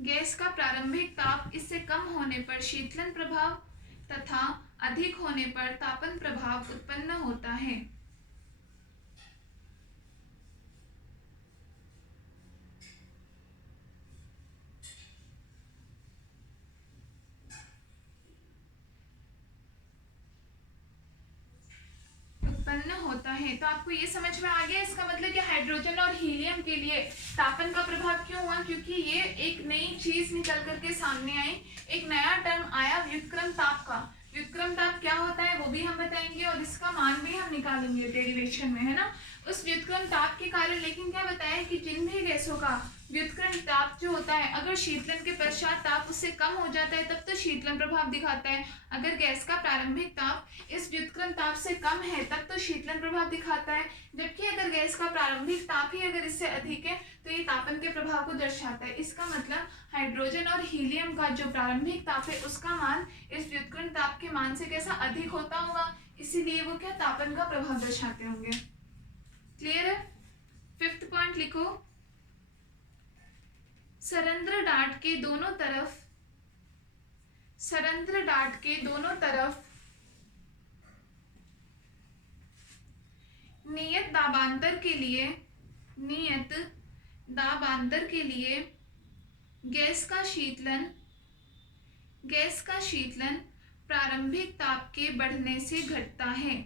गैस का प्रारंभिक ताप इससे कम होने पर शीतलन प्रभाव तथा अधिक होने पर तापन प्रभाव उत्पन्न होता है। उत्पन्न होता है। तो आपको ये समझ में आ गया इसका मतलब कि हाइड्रोजन और हीलियम के लिए तापन का प्रभाव क्यों हुआ? क्योंकि ये एक नई चीज निकल करके सामने आई, एक नया टर्म आया व्युत्क्रम ताप का। व्युत्क्रम ताप क्या होता है वो भी हम बताएंगे और इसका मान भी हम निकालेंगे डेरिवेशन में, है ना। उस व्युत्क्रम ताप के कारण लेकिन क्या बताया कि जिन भी गैसों का व्युत्क्रम ताप जो होता है, अगर शीतलन के पश्चात ताप उससे कम हो जाता है तब तो शीतलन प्रभाव दिखाता है। अगर गैस का प्रारंभिक ताप इस व्युत्क्रम ताप से कम है तब तो शीतलन प्रभाव दिखाता है। जबकि अगर गैस का प्रारंभिक ताप ही अगर इससे अधिक है तो ये तापन के प्रभाव को दर्शाता है। इसका मतलब हाइड्रोजन और हीलियम का जो प्रारंभिक ताप है उसका मान इस व्युत्क्रम ताप के मान से कैसा अधिक होता होगा, इसीलिए वो क्या तापन का प्रभाव दर्शाते होंगे। क्लियर है? 5th पॉइंट लिखो। सरंध्र डाट के दोनों तरफ, सरंध्र डाट के दोनों तरफ नियत दाबांतर के लिए, नियत दाबांतर के लिए गैस का शीतलन, गैस का शीतलन प्रारंभिक ताप के बढ़ने से घटता है।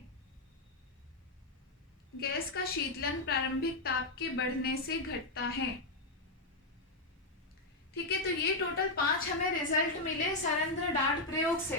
गैस का शीतलन प्रारंभिक ताप के बढ़ने से घटता है। ठीक है, तो ये टोटल 5 हमें रिजल्ट मिले सरंध्र डाट प्रयोग से।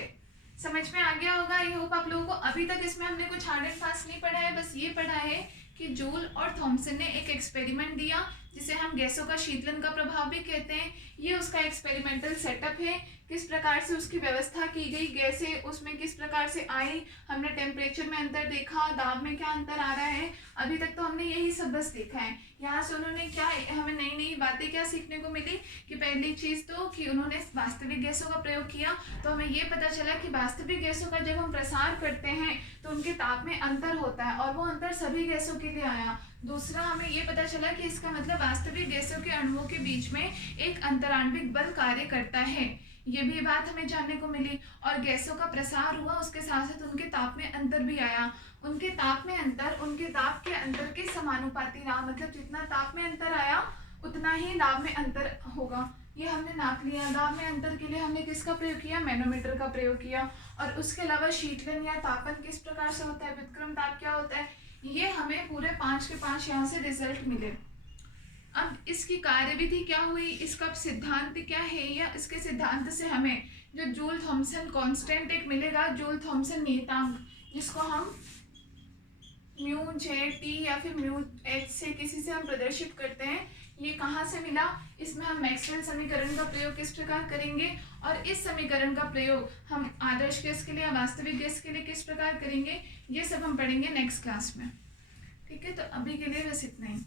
समझ में आ गया होगा आई होप आप लोगों को। अभी तक इसमें हमने कुछ हार्ड एंड फास्ट नहीं पढ़ा है, बस ये पढ़ा है कि जूल और थॉमसन ने एक एक्सपेरिमेंट दिया जिसे हम गैसों का शीतलन का प्रभाव भी कहते हैं। ये उसका एक्सपेरिमेंटल सेटअप है, किस प्रकार से उसकी व्यवस्था की गई, गैसें उसमें किस प्रकार से आई, हमने टेम्परेचर में अंतर देखा, दाब में क्या अंतर आ रहा है। अभी तक तो हमने यही सब बस देखा है। यहाँ से उन्होंने क्या हमें नई नई बातें क्या सीखने को मिली कि पहली चीज़ तो कि उन्होंने वास्तविक गैसों का प्रयोग किया, तो हमें ये पता चला कि वास्तविक गैसों का जब हम प्रसार करते हैं तो उनके ताप में अंतर होता है और वो अंतर सभी गैसों के लिए आया। दूसरा हमें ये पता चला कि इसका मतलब वास्तविक गैसों के अणुओं के बीच में एक अंतराण्विक बल कार्य करता है, ये भी बात हमें जानने को मिली। और गैसों का प्रसार हुआ, उसके साथ साथ उनके ताप में अंतर भी आया। उनके ताप में अंतर उनके ताप के अंतर के समानुपाती रहा, मतलब जितना ताप में अंतर आया उतना ही दाब में अंतर होगा। ये हमने नाप लिया। दाब में अंतर के लिए हमने किसका प्रयोग किया? मैनोमीटर का प्रयोग किया। और उसके अलावा शीतलन या तापन किस प्रकार से होता है, व्युत्क्रम ताप क्या होता है, ये हमें पूरे 5 के 5 यहाँ से रिजल्ट मिले। अब इसकी कार्यविधि क्या हुई, इसका सिद्धांत क्या है, या इसके सिद्धांत से हमें जो जूल थॉमसन कांस्टेंट एक मिलेगा, जूल थॉमसन नियतांक, जिसको हम म्यू जे टी या फिर म्यू एच से किसी से हम प्रदर्शित करते हैं, ये कहाँ से मिला। इसमें हम मैक्सवेल समीकरण का प्रयोग किस प्रकार करेंगे और इस समीकरण का प्रयोग हम आदर्श गैस के लिए, वास्तविक गैस के लिए किस प्रकार करेंगे, ये सब हम पढ़ेंगे नेक्स्ट क्लास में। ठीक है, तो अभी के लिए बस इतना ही।